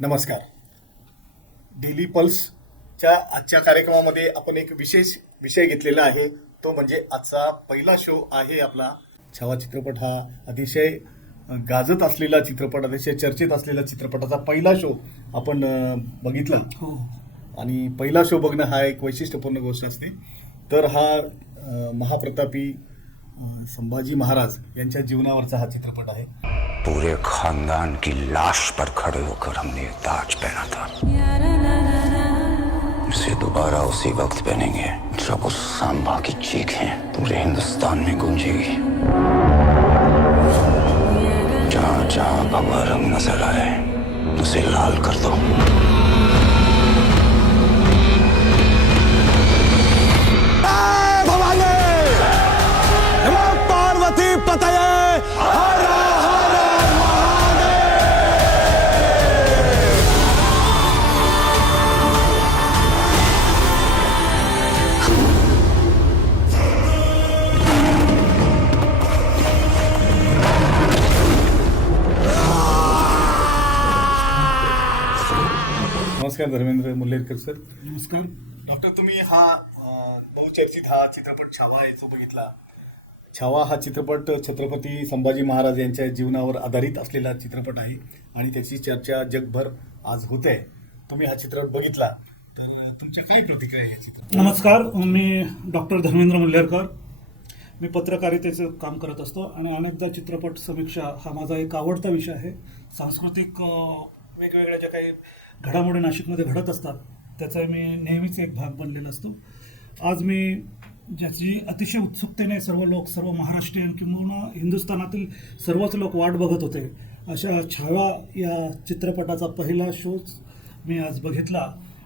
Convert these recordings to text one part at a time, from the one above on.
नमस्कार. डेली पल्सच्या आजच्या कार्यक्रमामध्ये आपण एक विशेष विषय घेतलेला आहे. तो म्हणजे आजचा पहिला शो आहे आपला. छावा चित्रपट हा अतिशय गाजत असलेला चित्रपट, अतिशय चर्चेत असलेला चित्रपटाचा पहिला शो आपण बघितला. आणि पहिला शो बघणं हा एक वैशिष्ट्यपूर्ण गोष्ट असते. तर हा महाप्रतापी संभाजी महाराज यांच्या जीवनावरचा हा चित्रपट आहे. पूरे खानदान की लाश पर खड़े होकर हमने ये ताज पहना था. इसे दोबारा उसी वक्त पहनेंगे जब उस सांबा की चीखें पूरे हिंदुस्तान में गूंजेगी. जहां जहां भगवा रंग नजर आए उसे लाल कर दो. पार्वती पतये हर हर नमस्कार धर्मेंद्र मुल्लेरकर सर. नमस्कार. डॉक्टर, तुम्ही हा बहुचर्चित हा चित्रपट छावा आहे जो बघितला. छावा हा चित्रपट छत्रपती संभाजी महाराज यांच्या जीवनावर आधारित असलेला चित्रपट आहे आणि त्याची चर्चा जगभर आज होते. तुम्ही हा चित्रपट बघितला, तर तुमच्या काय प्रतिक्रिया आहे या चित्रपट? नमस्कार. मी डॉक्टर धर्मेंद्र मुल्लेरकर. मी पत्रकारितेचं काम करत असतो आणि अनेकदा चित्रपट समीक्षा हा माझा एक आवडता विषय आहे. सांस्कृतिक वेगवेगळ्या ज्या काही घडामोडी नाशिकमध्ये घडत असतात त्याचा मी नेहमीच एक भाग बनलेला असतो. आज मी ज्याची अतिशय उत्सुकतेने सर्व लोक, सर्व महाराष्ट्रीयन किंवा हिंदुस्थानातील सर्वच लोक वाट बघत होते अशा छावा या चित्रपटाचा पहिला शोच मी आज बघितला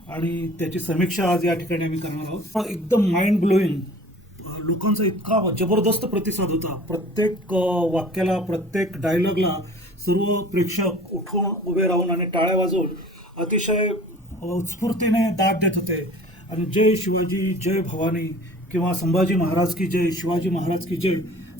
आणि त्याची समीक्षा आज या ठिकाणी आम्ही करणार आहोत. एकदम माइंड ब्लोईंग, लोकांचा इतका जबरदस्त प्रतिसाद होता. प्रत्येक वाक्याला, प्रत्येक डायलॉगला सर्व प्रेक्षक उठून उभे राहून आणि टाळ्या वाजवून अतिशय उत्स्फूर्तीने दाद देत होते आणि जय शिवाजी, जय भवानी किंवा संभाजी महाराज की जय, शिवाजी महाराज की जय,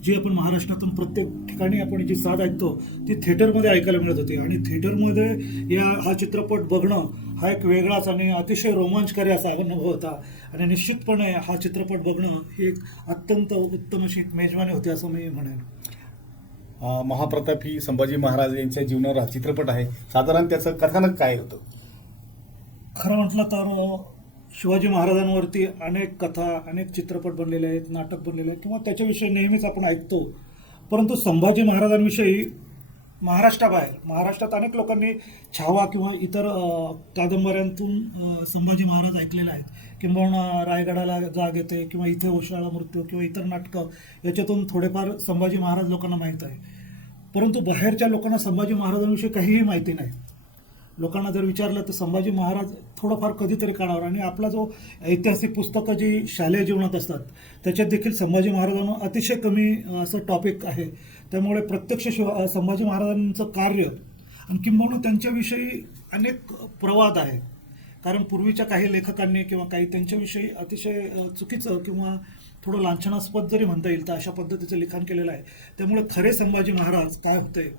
जी आपण महाराष्ट्रातून प्रत्येक ठिकाणी आपण जी साथ ऐकतो ती थिएटरमध्ये ऐकायला मिळत होती. आणि थिएटरमध्ये हा चित्रपट बघणं हा एक वेगळाच आणि अतिशय रोमांचकारी असा अनुभव होता. आणि निश्चितपणे हा चित्रपट बघणं ही एक अत्यंत उत्तम अशी मेजवानी होती असं मी म्हणेन. महाप्रतापी संभाजी महाराज यांच्या जीवनावर हा चित्रपट आहे. साधारण त्याचं कथानक काय होतं? खरं म्हटलं तर शिवाजी महाराजांवरती अनेक कथा, अनेक चित्रपट बनलेले आहेत, नाटक बनलेले आहेत किंवा त्याच्याविषयी नेहमीच आपण ऐकतो. परंतु संभाजी महाराजांविषयी महाराष्ट्रात अनेक लोकांनी छावा किंवा इतर कादंबऱ्यांतून संभाजी महाराज ऐकलेले आहेत. किंबहुना रायगडाला जाग येते किंवा इथे ओशाळा मृत्यू किंवा इतर नाटकं याच्यातून थोडेफार संभाजी महाराज लोकांना माहीत आहे. परंतु बाहेरच्या लोकांना संभाजी महाराजांविषयी काहीही माहिती नाही. लोकांना जर विचारलं तर संभाजी महाराज थोडंफार कधीतरी काढावर आणि आपला जो ऐतिहासिक पुस्तकं जी शालेय जीवनात असतात त्याच्यात देखील संभाजी महाराजांना अतिशय कमी असं टॉपिक आहे. त्यामुळे प्रत्यक्ष संभाजी महाराजांचं कार्य आणि किंबहुना त्यांच्याविषयी अनेक प्रवाद आहे. कारण पूर्वीच्या काही लेखकांनी किंवा काही त्यांच्याविषयी अतिशय चुकीचं किंवा थोडं लांछनास्पद जरी म्हणता येईल तर अशा पद्धतीचं लिखाण केलेलं आहे. त्यामुळे खरे संभाजी महाराज काय होते,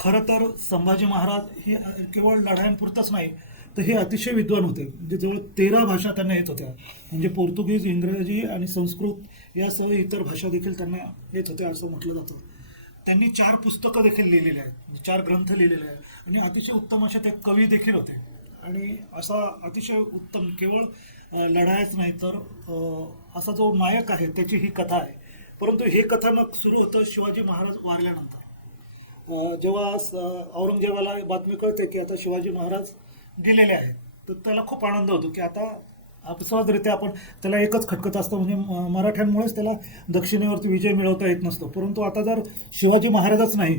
खरं तर संभाजी महाराज ही केवळ लढायांपुरतंच नाही तर हे अतिशय विद्वान होते. म्हणजे जवळ 13 भाषा त्यांना येत होत्या. म्हणजे पोर्तुगीज, इंग्रजी आणि संस्कृत यासह इतर भाषा देखील त्यांना येत होत्या असं म्हटलं जातं. त्यांनी 4 पुस्तकं देखील लिहिलेली आहेत, म्हणजे 4 ग्रंथ लिहिलेले आहेत आणि अतिशय उत्तम असे ते कवी देखील होते. आणि असा अतिशय उत्तम केवळ लढायच नाही तर असा जो नायक आहे त्याची ही कथा आहे. परंतु हे कथानक सुरू होतं शिवाजी महाराज वारल्यानंतर. जेव्हा औरंगजेबाला बातमी कळते की आता शिवाजी महाराज गेलेले आहेत तर त्याला खूप आनंद होतो की आता सहजरित्या आपण त्याला एकच खटकत असतं, म्हणजे मराठ्यांमुळेच त्याला दक्षिणेवरती विजय मिळवता येत नसतो. परंतु आता जर शिवाजी महाराजच नाही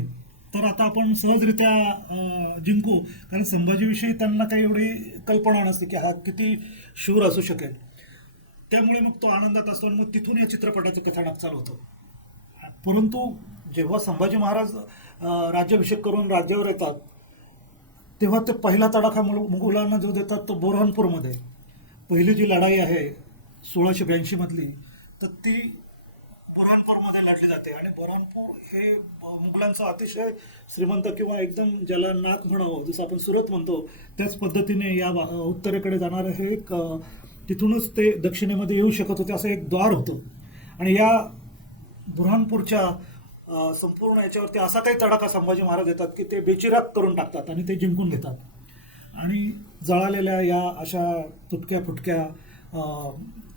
तर आता आपण सहजरित्या जिंकू, कारण संभाजीविषयी त्यांना काही एवढी कल्पना नसते की हा किती शूर असू शकेल. त्यामुळे मग तो आनंदात असतो आणि मग तिथून या चित्रपटाचं कथानक चालू होतं. परंतु जेव्हा संभाजी महाराज राज्याभिषेक करून राज्यावर येतात तेव्हा ते पहिला तडाखा मुघलांना जो देतात तो बोरहानपूरमध्ये. पहिली जी लढाई आहे 1682 मधली तर ती बुरहानपूर आतमध्ये लढली जाते. आणि बऱ्हाणपूर हे मुघलांचं अतिशय श्रीमंत किंवा एकदम ज्याला नाक म्हणावं, जसं आपण सुरत म्हणतो त्याच पद्धतीने या उत्तरेकडे जाणारं हे एक तिथूनच ते दक्षिणेमध्ये येऊ शकत होते, असं एक द्वार होतं. आणि या बुऱ्हाणपूरच्या संपूर्ण याच्यावरती असा काही तडाखा संभाजी महाराज देतात की ते बेचिराग करून टाकतात आणि ते जिंकून घेतात. आणि जळालेल्या या अशा तुटक्या फुटक्या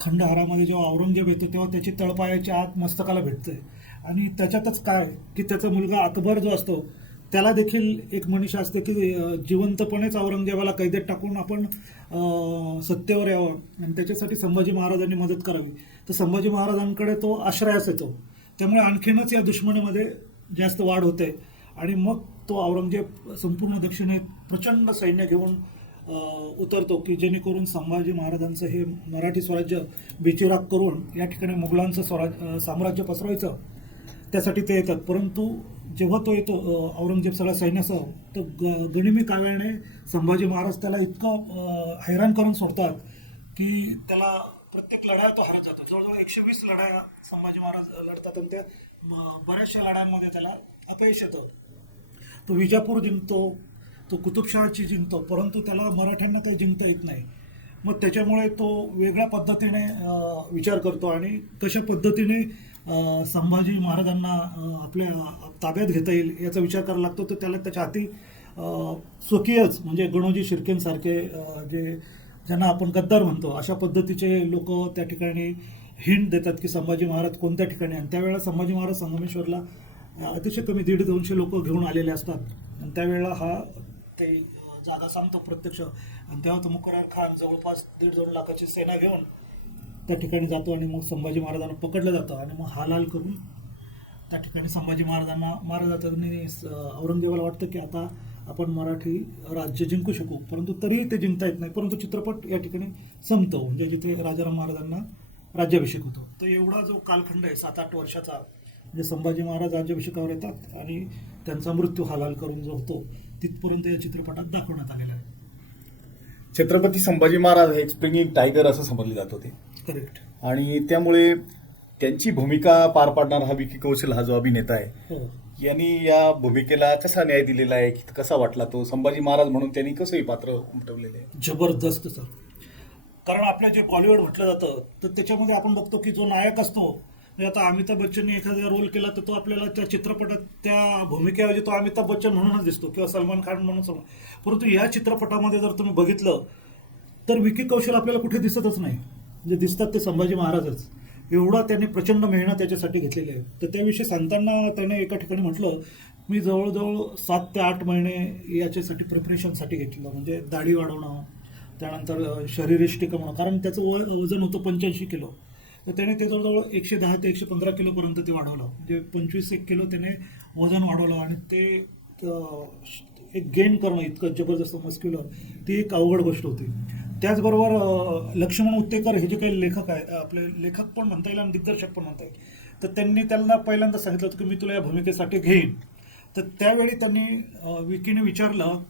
खंडहारामध्ये जेव्हा औरंगजेब येतो तेव्हा त्याची तळपायाच्या आत मस्तकाला भेटते. आणि त्याच्यातच काय की त्याचा मुलगा अकबर जो असतो त्याला देखील एक मनीषा असते की जिवंतपणेच औरंगजेबाला कैदेत टाकून आपण सत्तेवर यावं आणि त्याच्यासाठी संभाजी महाराजांनी मदत करावी. तर संभाजी महाराजांकडे तो आश्रयास येतो. त्यामुळे आणखीनच या दुश्मनीमध्ये जास्त वाढ होते. आणि मग तो औरंगजेब संपूर्ण दक्षिणेत प्रचंड सैन्य घेऊन उतरतो की जेणेकरून संभाजी महाराजांचं हे मराठी स्वराज्य बेचिराग करून या ठिकाणी मुघलांचं साम्राज्य पसरवायचं त्यासाठी ते येतात. परंतु जेव्हा तो येतो औरंगजेब सगळ्या सैन्यासह, तर गनिमी काव्याने संभाजी महाराज त्याला इतकं हैराण करून सोडतात की त्याला प्रत्येक लढाया तो हारत जातो. जवळजवळ 120 लढाया संभाजी महाराज लढतात आणि त्या बऱ्याचशा लढायांमध्ये त्याला अपयश येतं. तो विजापूर जिंकतो, तो कुतुबशहाची जिंकतो, परंतु त्याला मराठ्यांना काही जिंकता येत नाही. मग त्याच्यामुळे तो वेगळ्या पद्धतीने विचार करतो आणि कशा पद्धतीने संभाजी महाराजांना आपल्या ताब्यात घेता येईल याचा विचार करायला लागतो. तर त्याला त्याच्या हाती स्वकीयच म्हणजे गणोजी शिर्केंसारखे जे ज्यांना आपण गद्दार म्हणतो अशा पद्धतीचे लोक त्या ठिकाणी हिंट देतात की संभाजी महाराज कोणत्या ठिकाणी. आणि त्यावेळेला संभाजी महाराज संगमेश्वरला अतिशय कमी 150-200 लोक घेऊन आलेले असतात. आणि त्यावेळेला हा ते जागा सांगतो प्रत्यक्ष. आणि तेव्हा तो मुकरार खान जवळपास 1.5-2 लाखाची सेना घेऊन त्या ठिकाणी जातो आणि मग संभाजी महाराजांना पकडलं जातं आणि मग हालाल करून त्या ठिकाणी संभाजी महाराजांना मारलं जातं. आणि औरंगजेबाला वाटतं की आता आपण मराठी राज्य जिंकू शकू, परंतु तरीही ते जिंकता येत नाही. परंतु चित्रपट या ठिकाणी संपतो म्हणजे जिथे राजाराम महाराजांना राज्याभिषेक होतो. तर एवढा जो कालखंड आहे 7-8 वर्षाचा म्हणजे संभाजी महाराज राज्याभिषेकावर येतात आणि त्यांचा मृत्यू हालाल करून जो होतो तिथपर्यंत या चित्रपटात दाखवण्यात आलेला आहे. छत्रपती संभाजी महाराज हे स्प्रिंगिंग टायगर असं समजले जात होते. करेक्ट. आणि त्यामुळे त्यांची भूमिका पार पाडणारा हा विकी कौशल हा जो अभिनेता आहे हो. यांनी या भूमिकेला कसा न्याय दिलेला आहे, कसा वाटला तो संभाजी महाराज म्हणून त्यांनी कसंही पात्र उमटवलेलं आहे? जबरदस्त सर. कारण आपल्या जे बॉलिवूड म्हटलं जातं तर त्याच्यामध्ये आपण बघतो की जो नायक असतो म्हणजे आता अमिताभ बच्चनने एखादा रोल केला तर तो आपल्याला त्या चित्रपटात त्या भूमिकेऐवजी तो अमिताभ बच्चन म्हणूनच दिसतो किंवा सलमान खान म्हणून समज. परंतु या चित्रपटामध्ये जर तुम्ही बघितलं तर विकी कौशल आपल्याला कुठे दिसतच नाही. म्हणजे दिसतात ते संभाजी महाराजच. एवढा त्यांनी प्रचंड मेहनत त्याच्यासाठी घेतलेली आहे. तर त्याविषयी सांगताना त्याने एका ठिकाणी म्हटलं मी जवळजवळ 7 ते 8 महिने याच्यासाठी प्रिपरेशनसाठी घेतलं. म्हणजे दाढी वाढवणं, त्यानंतर शरीरिष्ट टिकवणं, कारण त्याचं वजन होतं 85 किलो. तर त्याने ते जवळजवळ 110 ते 115 किलोपर्यंत ते वाढवलं. म्हणजे 25-1 किलो त्याने वजन वाढवलं. आणि ते एक गेन करणं इतकं जबरदस्त मस्क्युलर ती एक अवघड गोष्ट होती. त्याचबरोबर लक्ष्मण उत्तेकर हे जे काही लेखक आहे, आपले लेखक पण म्हणता येईल आणि दिग्दर्शक पण म्हणता येईल, तर त्यांनी त्यांना पहिल्यांदा सांगितलं होतं की मी तुला या भूमिकेसाठी घेईन. तर त्यावेळी त्यांनी विकीने विचारलं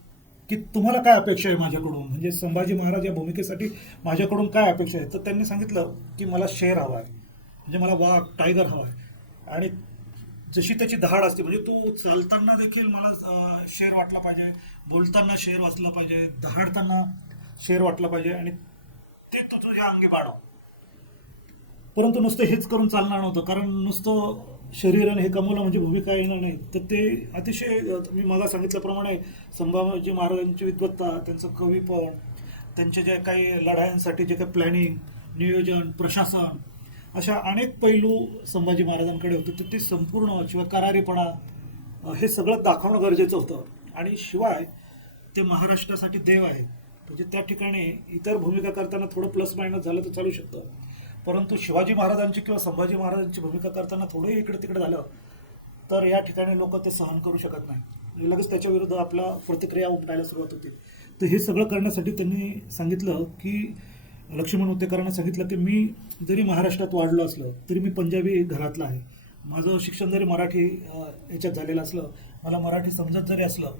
की तुम्हाला काय अपेक्षा आहे माझ्याकडून, म्हणजे संभाजी महाराज या भूमिकेसाठी माझ्याकडून काय अपेक्षा आहे. तर त्यांनी सांगितलं की मला शेर हवा आहे, म्हणजे मला वाघ टायगर हवा आहे. आणि जशी त्याची धाड असते म्हणजे तू चालताना देखील मला शेर वाटला पाहिजे, बोलताना शेर वाचला पाहिजे, दहाडताना शेर वाटला पाहिजे आणि ते तू तुझ्या अंगी बाळव. परंतु नुसतं हेच करून चालणार नव्हतं, कारण नुसतं शरीराने हे कमवलं म्हणजे भूमिका येणार नाही. तर ते अतिशय मी मला सांगितल्याप्रमाणे संभाजी महाराजांची विद्वत्ता, त्यांचं कवीपण, त्यांचे जे काही लढायांसाठी जे काही प्लॅनिंग, नियोजन, प्रशासन अशा अनेक पैलू संभाजी महाराजांकडे होते. तर ते संपूर्ण शिवाय करारीपणा हे सगळं दाखवणं गरजेचं होतं. आणि शिवाय ते महाराष्ट्रासाठी देव आहे. म्हणजे त्या ठिकाणी इतर भूमिका करताना थोडं प्लस मायनस झालं तर चालू शकतं, परंतु शिवाजी महाराजांची किंवा संभाजी महाराजांची भूमिका करताना थोडंही इकडे तिकडे झालं तर या ठिकाणी लोक ते सहन करू शकत नाही. लगेच त्याच्या विरुद्ध आपला प्रतिक्रिया उमटायला सुरुवात होते. तर हे सगळं करण्यासाठी त्यांनी सांगितलं की लक्ष्मण उत्तेकरांना सांगितलं की मी जरी महाराष्ट्रात वाढलो असलं तरी मी पंजाबी घरातला आहे. माझं शिक्षण जरी मराठी याच्यात झालेलं असलं, मला मराठी समजत जरी असलं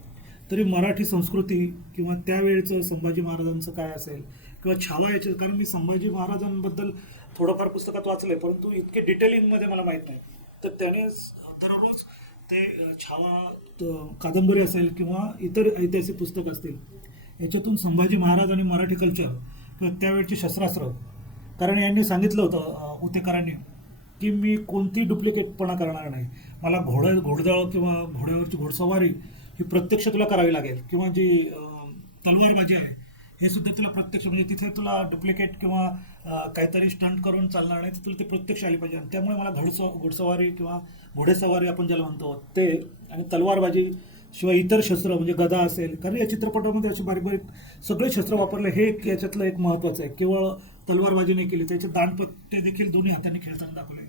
तरी मराठी संस्कृती किंवा त्यावेळेचं संभाजी महाराजांचं काय असेल किंवा छावा याचे, कारण मी संभाजी महाराजांबद्दल थोडंफार पुस्तकात वाचलंय परंतु इतके डिटेलिंगमध्ये मला माहीत नाही. तर त्याने दररोज ते छावा कादंबरी असेल किंवा इतर ऐतिहासिक पुस्तक असतील याच्यातून संभाजी महाराज आणि मराठी कल्चर किंवा त्यावेळची शस्त्रास्त्र, कारण यांनी सांगितलं होतं उतेकरांनी की मी कोणती डुप्लिकेटपणा करणार नाही, मला घोडदळ किंवा घोड्यावरची घोडसवारी ही प्रत्यक्ष तुला करावी लागेल, किंवा जी तलवारबाजी आहे हे सुद्धा तुला प्रत्यक्ष, म्हणजे तिथे तुला डुप्लिकेट किंवा काहीतरी स्टंट करून चालणार नाही, तुला ते प्रत्यक्ष आली पाहिजे. आणि त्यामुळे मला घोडसवारी किंवा घोडेसवारी आपण ज्याला म्हणतो ते, आणि तलवारबाजी शिवाय इतर शस्त्र म्हणजे गदा असेल, कारण या चित्रपटामध्ये असे बारीक बारीक सगळे शस्त्र वापरले, हे याच्यातलं एक महत्त्वाचं आहे. केवळ तलवारबाजी नाही केली, त्याचे दांडपट्टे देखील दोन्ही हातांनी खेळताना दाखवले.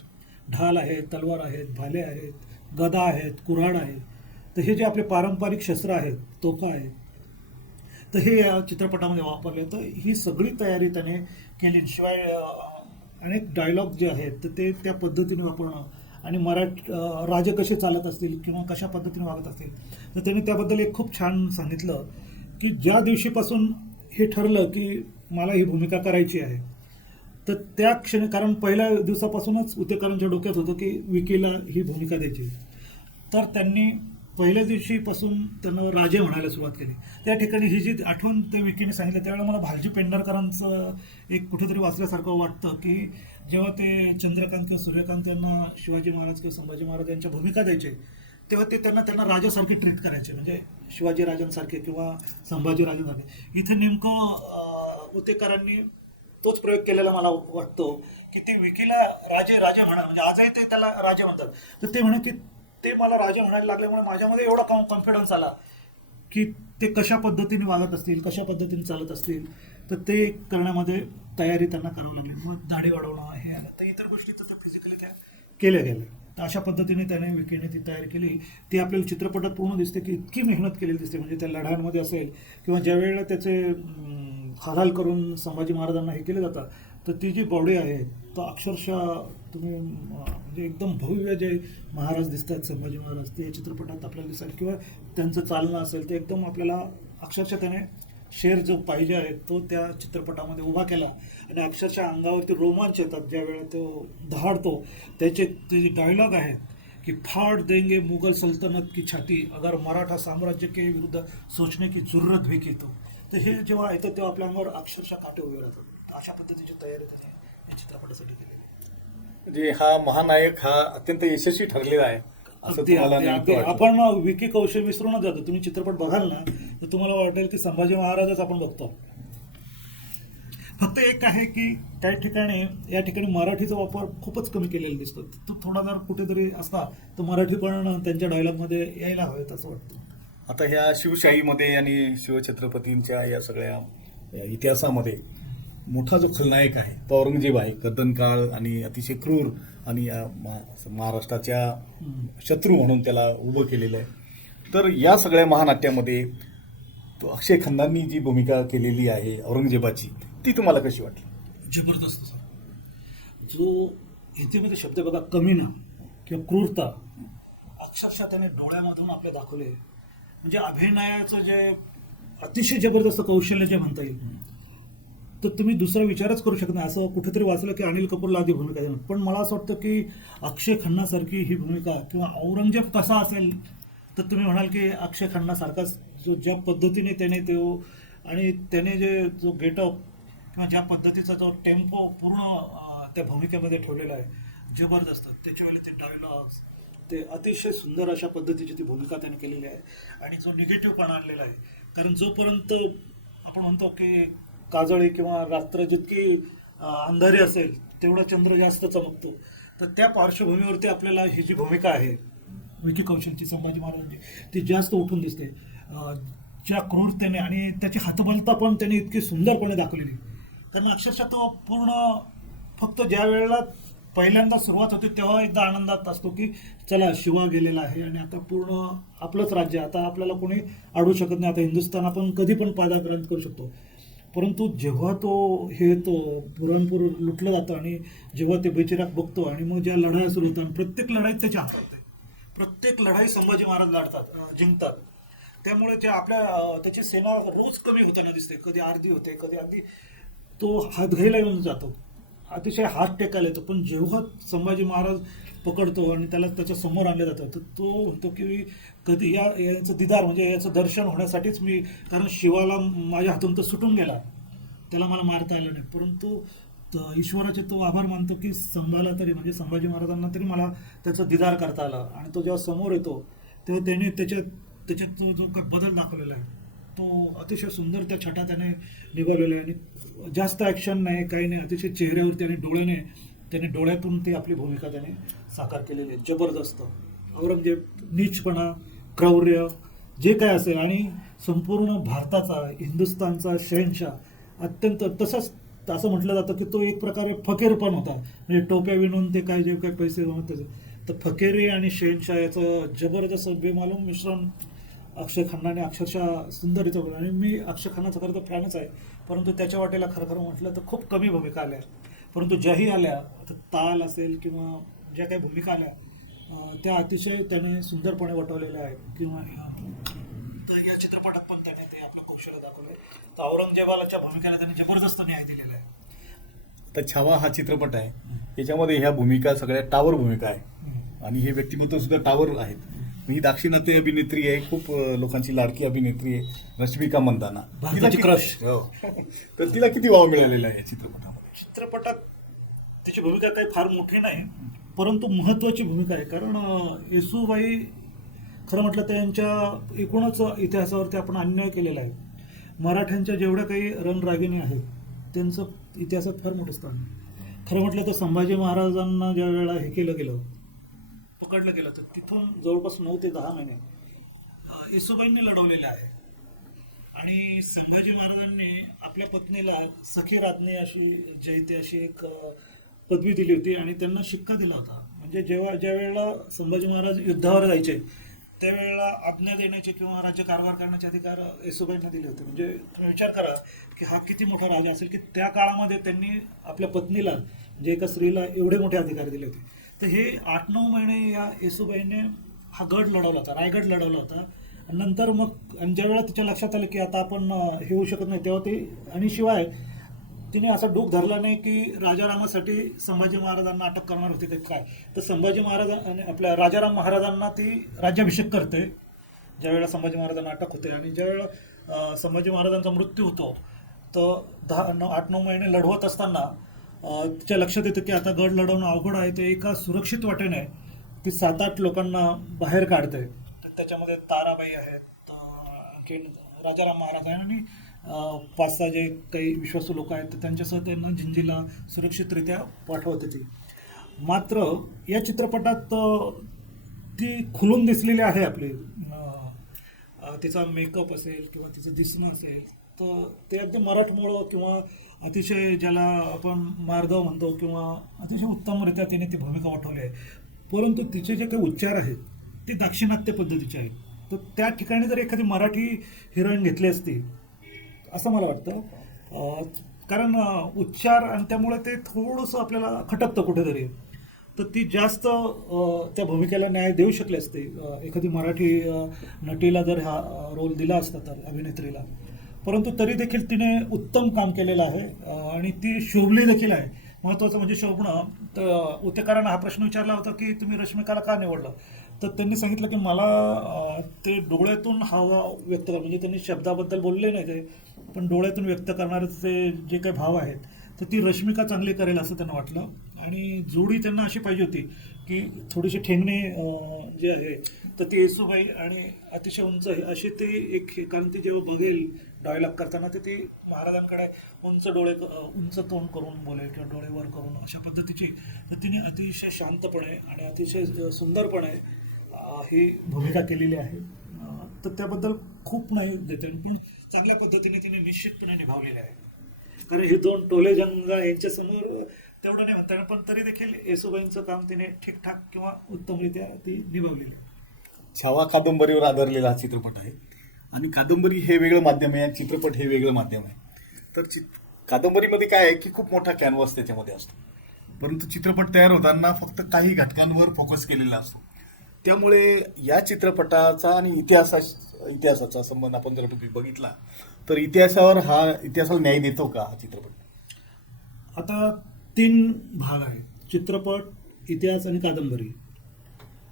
ढाल आहेत, तलवार आहेत, भाले आहेत, गदा आहेत, कुऱ्हाड आहे. तर हे जे आपले पारंपरिक शस्त्र आहेत, तोफा आहेत, तर हे या चित्रपटामध्ये वापरले. तर ही सगळी तयारी त्याने केली. शिवाय अनेक डायलॉग जे आहेत तर ते त्या पद्धतीने वापरणं, आणि राजे कसे चालत असतील किंवा कशा पद्धतीने वागत असतील, तर त्यांनी त्याबद्दल एक खूप छान सांगितलं की ज्या दिवशीपासून हे ठरलं की मला ही भूमिका करायची आहे, तर त्या क्षणी, कारण पहिल्या दिवसापासूनच उतेकरांच्या डोक्यात होतं की विकीला ही भूमिका द्यायची, तर त्यांनी पहिल्या दिवशीपासून त्यांना राजे म्हणायला सुरुवात केली. त्या ठिकाणी ही जी आठवण ते विकीने सांगितलं त्यावेळेला मला भालजी पेंढारकरांचं एक कुठेतरी वाचल्यासारखं वाटतं की जेव्हा ते चंद्रकांत किंवा सूर्यकांत यांना शिवाजी महाराज किंवा संभाजी महाराज यांच्या भूमिका द्यायचे, तेव्हा ते त्यांना राजासारखी ट्रीट करायचे, म्हणजे शिवाजी राजांसारखे किंवा संभाजी राजांसारखे. इथे नेमकं उतेकरांनी तोच प्रयोग केलेला मला वाटतो की ते विकीला राजे म्हणा, म्हणजे आजही ते त्याला राजे म्हणतात, तर ते म्हणे की ते मला राजे म्हणायला लागल्यामुळे माझ्यामध्ये एवढा कॉन्फिडन्स आला की ते कशा पद्धतीने वागत असतील, कशा पद्धतीने चालत असतील, तर ते करण्यामध्ये तयारी त्यांना करावी लागली. मग दाढी वाढवणं हे आलं, तर इतर गोष्टी तर फिजिकली त्या केल्या गेल्या. तर अशा पद्धतीने त्याने विकीने ती तयारी केली. ती आपल्याला चित्रपटात पूर्ण दिसते की इतकी मेहनत केलेली दिसते, म्हणजे त्या लढ्यांमध्ये असेल किंवा ज्या वेळेला त्याचे हालहाल करून संभाजी महाराजांना हे केलं जातं, तर ती जी बॉडी आहे तर अक्षरशः तुम्ही म्हणजे एकदम भव्य जे महाराज दिसतात संभाजी महाराज, ते चित्रपटात आपल्याला दिसतात, किंवा त्यांचं चालणं असेल ते एकदम आपल्याला अक्षरशः त्याने शेर जो पाहिजे आहे तो त्या चित्रपटामध्ये उभा केला. आणि अक्षरशः अंगावरती रोमांच येतात ज्या वेळेला तो दहाडतो. ते जे डायलॉग आहेत की फाड़ देंगे मुगल सल्तनत की छाती अगर मराठा साम्राज्य के विरुद्ध सोचने की जरूरत भी की, तो तर हे जेव्हा येतं तेव्हा आपल्या अंगावर अक्षरशः काटे उभे राहतात. अशा पद्धतीची तयारी त्याने या चित्रपटासाठी केलेली. म्हणजे हा महानायक हा अत्यंत यशस्वी ठरलेला आहे असं तुम्हाला नेमकं वाटतं? आपण विकी कौशल विसरूनच जातो. तुम्ही चित्रपट बघाल ना तर तुम्हाला वाटेल की संभाजी महाराजच आपण बघतो. फक्त एक आहे की काही ठिकाणी या ठिकाणी मराठीचा वापर खूपच कमी केलेला दिसतो. तो थोडा जर कुठेतरी असता तर मराठी पण त्यांच्या डायलॉगमध्ये यायला हवेत असं वाटतं. आता ह्या शिवशाहीमध्ये आणि शिवछत्रपतींच्या या सगळ्या इतिहासामध्ये मोठा जो खलनायक आहे तो औरंगजेब आहे. कर्दनकाळ आणि अतिशय क्रूर आणि महाराष्ट्राच्या शत्रू म्हणून त्याला उभं केलेलं आहे. तर या सगळ्या महानाट्यामध्ये तो अक्षय खन्नांनी जी भूमिका केलेली आहे औरंगजेबाची, ती तुम्हाला कशी वाटली? जबरदस्त सर. जो हिंदीमध्ये शब्द बघा, कमीना किंवा क्रूरता, अक्षरशः त्याने डोळ्यामधून आपले दाखवले. म्हणजे अभिनयाचं जे अतिशय जबरदस्त कौशल्य जे म्हणता येईल, तर तुम्ही दुसरा विचारच करू शकत नाही. असं कुठेतरी वाचलं की अनिल कपूरला आधी भूमिका देणार, पण मला असं वाटतं की अक्षय खन्नासारखी ही भूमिका, किंवा औरंगजेब कसा असेल तर तुम्ही म्हणाल की अक्षय खन्नासारखाच जो ज्या पद्धतीने त्याने तो, आणि त्याने जो गेटअप किंवा ज्या पद्धतीचा जो टेम्पो पूर्ण त्या भूमिकेमध्ये ठेवलेला आहे, जबरदस्त. त्याच्या वेळी ते डायलॉग्स, ते अतिशय सुंदर अशा पद्धतीची ती भूमिका त्याने केलेली आहे. आणि जो निगेटिव्हपणा आणलेला आहे, कारण जोपर्यंत आपण म्हणतो की काजळी किंवा रात्र जितकी अंधारी असेल तेवढा चंद्र जास्त चमकतो, तर त्या पार्श्वभूमीवरती आपल्याला ही जी भूमिका आहे विकी कौशलची संभाजी महाराजांची, ती जास्त उठून दिसते. ज्या क्रूरतेने आणि त्याची हातबलता पण त्याने इतकी सुंदरपणे दाखवलेली, कारण अक्षरशः तो पूर्ण फक्त ज्या वेळेला पहिल्यांदा सुरुवात होते तेव्हा एकदा आनंदात असतो की चला शिवा गेलेला आहे आणि आता पूर्ण आपलंच राज्य, आता आपल्याला कोणी अडवू शकत नाही, आता हिंदुस्थान आपण कधी पण पादाक्रांत करू शकतो. परंतु जेव्हा तो पुरणपूर लुटलं जातं आणि जेव्हा ते बेचिराग बघतो आणि मग ज्या लढाया सुरू होतात, प्रत्येक लढाईत त्याच्या हातात होते, प्रत्येक लढाई संभाजी महाराज लढतात, जिंकतात. त्यामुळे ते त्याची सेना रोज कमी होताना दिसते, कधी अर्धी होते, कधी अगदी तो हातघाईला येऊन जातो. अतिशय हात टेकायला येतो, पण जेव्हा संभाजी महाराज पकडतो आणि त्याला त्याच्या समोर आणलं जातं तर तो म्हणतो की कधी याचं दिदार म्हणजे याचं दर्शन होण्यासाठीच मी, कारण शिवाला माझ्या हातून तर सुटून गेला, त्याला मला मारता आलं नाही, परंतु ईश्वराचे तो आभार मानतो की संभाला तरी म्हणजे संभाजी महाराजांना तरी मला त्याचा दिदार करता आला. आणि तो जेव्हा समोर येतो तेव्हा त्याने त्याच्यात जो काही बदल दाखवलेला आहे तो अतिशय सुंदर त्या छटा त्याने निभावलेला आहे. आणि जास्त ॲक्शन नाही काही नाही, अतिशय चेहऱ्यावरती आणि त्याने डोळ्यातून ती आपली भूमिका त्याने साकार केलेली आहे. जबरदस्त औरंगजेब, नीचपणा, क्रौर्य जे काय असेल आणि संपूर्ण भारताचा हिंदुस्थानचा शहनशाह अत्यंत तसंच असं म्हटलं जातं की तो एक प्रकारे फकीर पण होता, म्हणजे टोप्या विणून ते काय जे काही पैसे त्याचे तर फकेरी आणि शहनशाह याचं जबरदस्त बेमालूम मिश्रण अक्षय खन्नाने अक्षरशः सुंदररित्या केलं. आणि मी अक्षय खन्नाचा खरं तर फॅनच आहे, परंतु त्याच्या वाटेला खरं म्हटलं तर खूप कमी भूमिका आल्या, परंतु ज्याही आल्या तर ताल असेल किंवा ज्या काही भूमिका आल्या त्या अतिशय त्याने सुंदरपणे वटवलेल्या आहेत. किंवा या चित्रपटात पण त्याने ते आपलं कौशल्य दाखवलं. तर औरंगजेबाच्या भूमिकेला त्याने जबरदस्त न्याय दिलेला आहे. तर छावा हा चित्रपट आहे, याच्यामध्ये ह्या भूमिका सगळ्या टावर भूमिका आहे आणि हे व्यक्तिमत्व सुद्धा टावर आहेत. ही दाक्षिणात्य अभिनेत्री आहे, खूप लोकांची लाडकी अभिनेत्री आहे, रश्मिका मंदाना. भारताची क्रश. हो. तर तिला किती वाव मिळालेला आहे या चित्रपटामध्ये? चित्रपटात तिची भूमिका काही फार मोठी नाही, परंतु महत्त्वाची भूमिका आहे. कारण येसूबाई खरं म्हटलं तर यांच्या एकूणच इतिहासावरती आपण अन्याय केलेला आहे. मराठ्यांच्या जेवढ्या काही रणरागिणी आहेत त्यांचं इतिहासात फार मोठं स्थान आहे. खरं म्हटलं तर संभाजी महाराजांना ज्या वेळेला हे केलं गेलं, पकडलं गेलं, तर तिथून जवळपास 9 ते 10 महिने येसूबाईंनी लढवलेले आहे. आणि संभाजी महाराजांनी आपल्या पत्नीला सखी राज्ञी अशी जयते अशी एक पदवी दिली होती आणि त्यांना शिक्का दिला होता. म्हणजे ज्या वेळेला संभाजी महाराज युद्धावर जायचे त्यावेळेला आज्ञा देण्याचे किंवा राज्य कारभार करण्याचे अधिकार येसूबाईंना दिले होते. म्हणजे तुम्ही विचार करा की हा किती मोठा राजा असेल की त्या काळामध्ये त्यांनी आपल्या पत्नीला म्हणजे एका स्त्रीला एवढे मोठे अधिकार दिले होते. तर हे 8-9 महिने या येसूबाईने हा गड लढवला होता, रायगड लढवला होता. नंतर मग ज्या वेळेला तिच्या लक्षात आलं की आता आपण हे होऊ शकत नाही तेव्हा ती, आणि शिवाय तिने असा डोक धरला नाही की राजारामासाठी संभाजी महाराजांना अटक करणार होती ते काय, तर संभाजी महाराज आणि आपल्या राजाराम महाराजांना ती राज्याभिषेक करते ज्यावेळेला संभाजी महाराजांना अटक होते. आणि ज्यावेळेला संभाजी महाराजांचा मृत्यू होतो तर 8-9 महिने लढवत असताना तिच्या लक्षात येतं की आता गड लढवणं अवघड आहे. ते एका सुरक्षित वाटेने ती 7-8 लोकांना बाहेर काढते. त्याच्यामध्ये ताराबाई आहेत, आणखी राजाराम महाराज आहे आणि 5-6 जे काही विश्वासू लोक आहेत तर त्यांच्यासह त्यांना जिंजीला सुरक्षितरित्या पाठवते ती. मात्र या चित्रपटात ती खुलून दिसलेली आहे आपली, तिचा मेकअप असेल किंवा तिचं दिसणं असेल तर ते अगदी मराठमोळं किंवा अतिशय ज्याला आपण मार्दव म्हणतो किंवा अतिशय उत्तमरित्या तिने ती भूमिका वठवली आहे. परंतु तिचे जे काही उच्चार आहेत ते दाक्षिणात्य पद्धतीचे आहेत. तर त्या ठिकाणी जर एखादी मराठी हिरोईन घेतली असती असं मला वाटतं, कारण उच्चार आणि त्यामुळे ते थोडंसं आपल्याला खटकतं कुठेतरी, तर ती जास्त त्या भूमिकेला न्याय देऊ शकली असते. एखादी मराठी नटीला जर हा रोल दिला असता तर अभिनेत्रीला, परंतु तरी देखील तिने उत्तम काम केलेलं आहे आणि ती शोभली देखील आहे. महत्त्वाचं म्हणजे शोभणं. तर उत्तेकरांना हा प्रश्न विचारला होता की तुम्ही रश्मिकाला का निवडलं, तर त्यांनी सांगितलं की मला ते डोळ्यातून हवा व्यक्त कर, म्हणजे त्यांनी शब्दाबद्दल बोलले नाही ते, पण डोळ्यातून व्यक्त करणारे ते जे काही भाव आहेत तर ती रश्मिका चांगली करेल असं त्यांना वाटलं. आणि जोडी त्यांना अशी पाहिजे होती की थोडीशी ठेंगणे जे आहे तर ती येसूबाई आणि अतिशय उंच आहे अशी ते एक, कारण ती जेव्हा बघेल डायलॉग करताना तर ती महाराजांकडे उंच तोंड करून बोलेल किंवा डोळे वर करून अशा पद्धतीची, तर तिने अतिशय शांतपणे आणि अतिशय सुंदरपणे ही भूमिका केलेली आहे. तर त्याबद्दल खूप नाही देते, पण चांगल्या पद्धतीने तिने निश्चितपणे निभावलेले आहे. कारण हे 2 टोले जंगा यांच्यासमोर तेवढं नाही म्हणता येणार, पण तरी देखील येसूबाईंचं काम तिने ठीकठाक किंवा उत्तमरित्या ती निभावलेली आहे. छावा कादंबरीवर आधारलेला हा चित्रपट आहे आणि कादंबरी हे वेगळं माध्यम आहे आणि चित्रपट हे वेगळं माध्यम आहे. तर कादंबरीमध्ये काय आहे की खूप मोठा कॅनव्हास त्याच्यामध्ये असतो, परंतु चित्रपट तयार होताना फक्त काही घटकांवर फोकस केलेला असतो. त्यामुळे या चित्रपटाचा आणि इतिहासाचा संबंध आपण जर बघितला तर इतिहासाला न्याय देतो का हा चित्रपट? आता 3 भाग आहेत: चित्रपट, इतिहास आणि कादंबरी.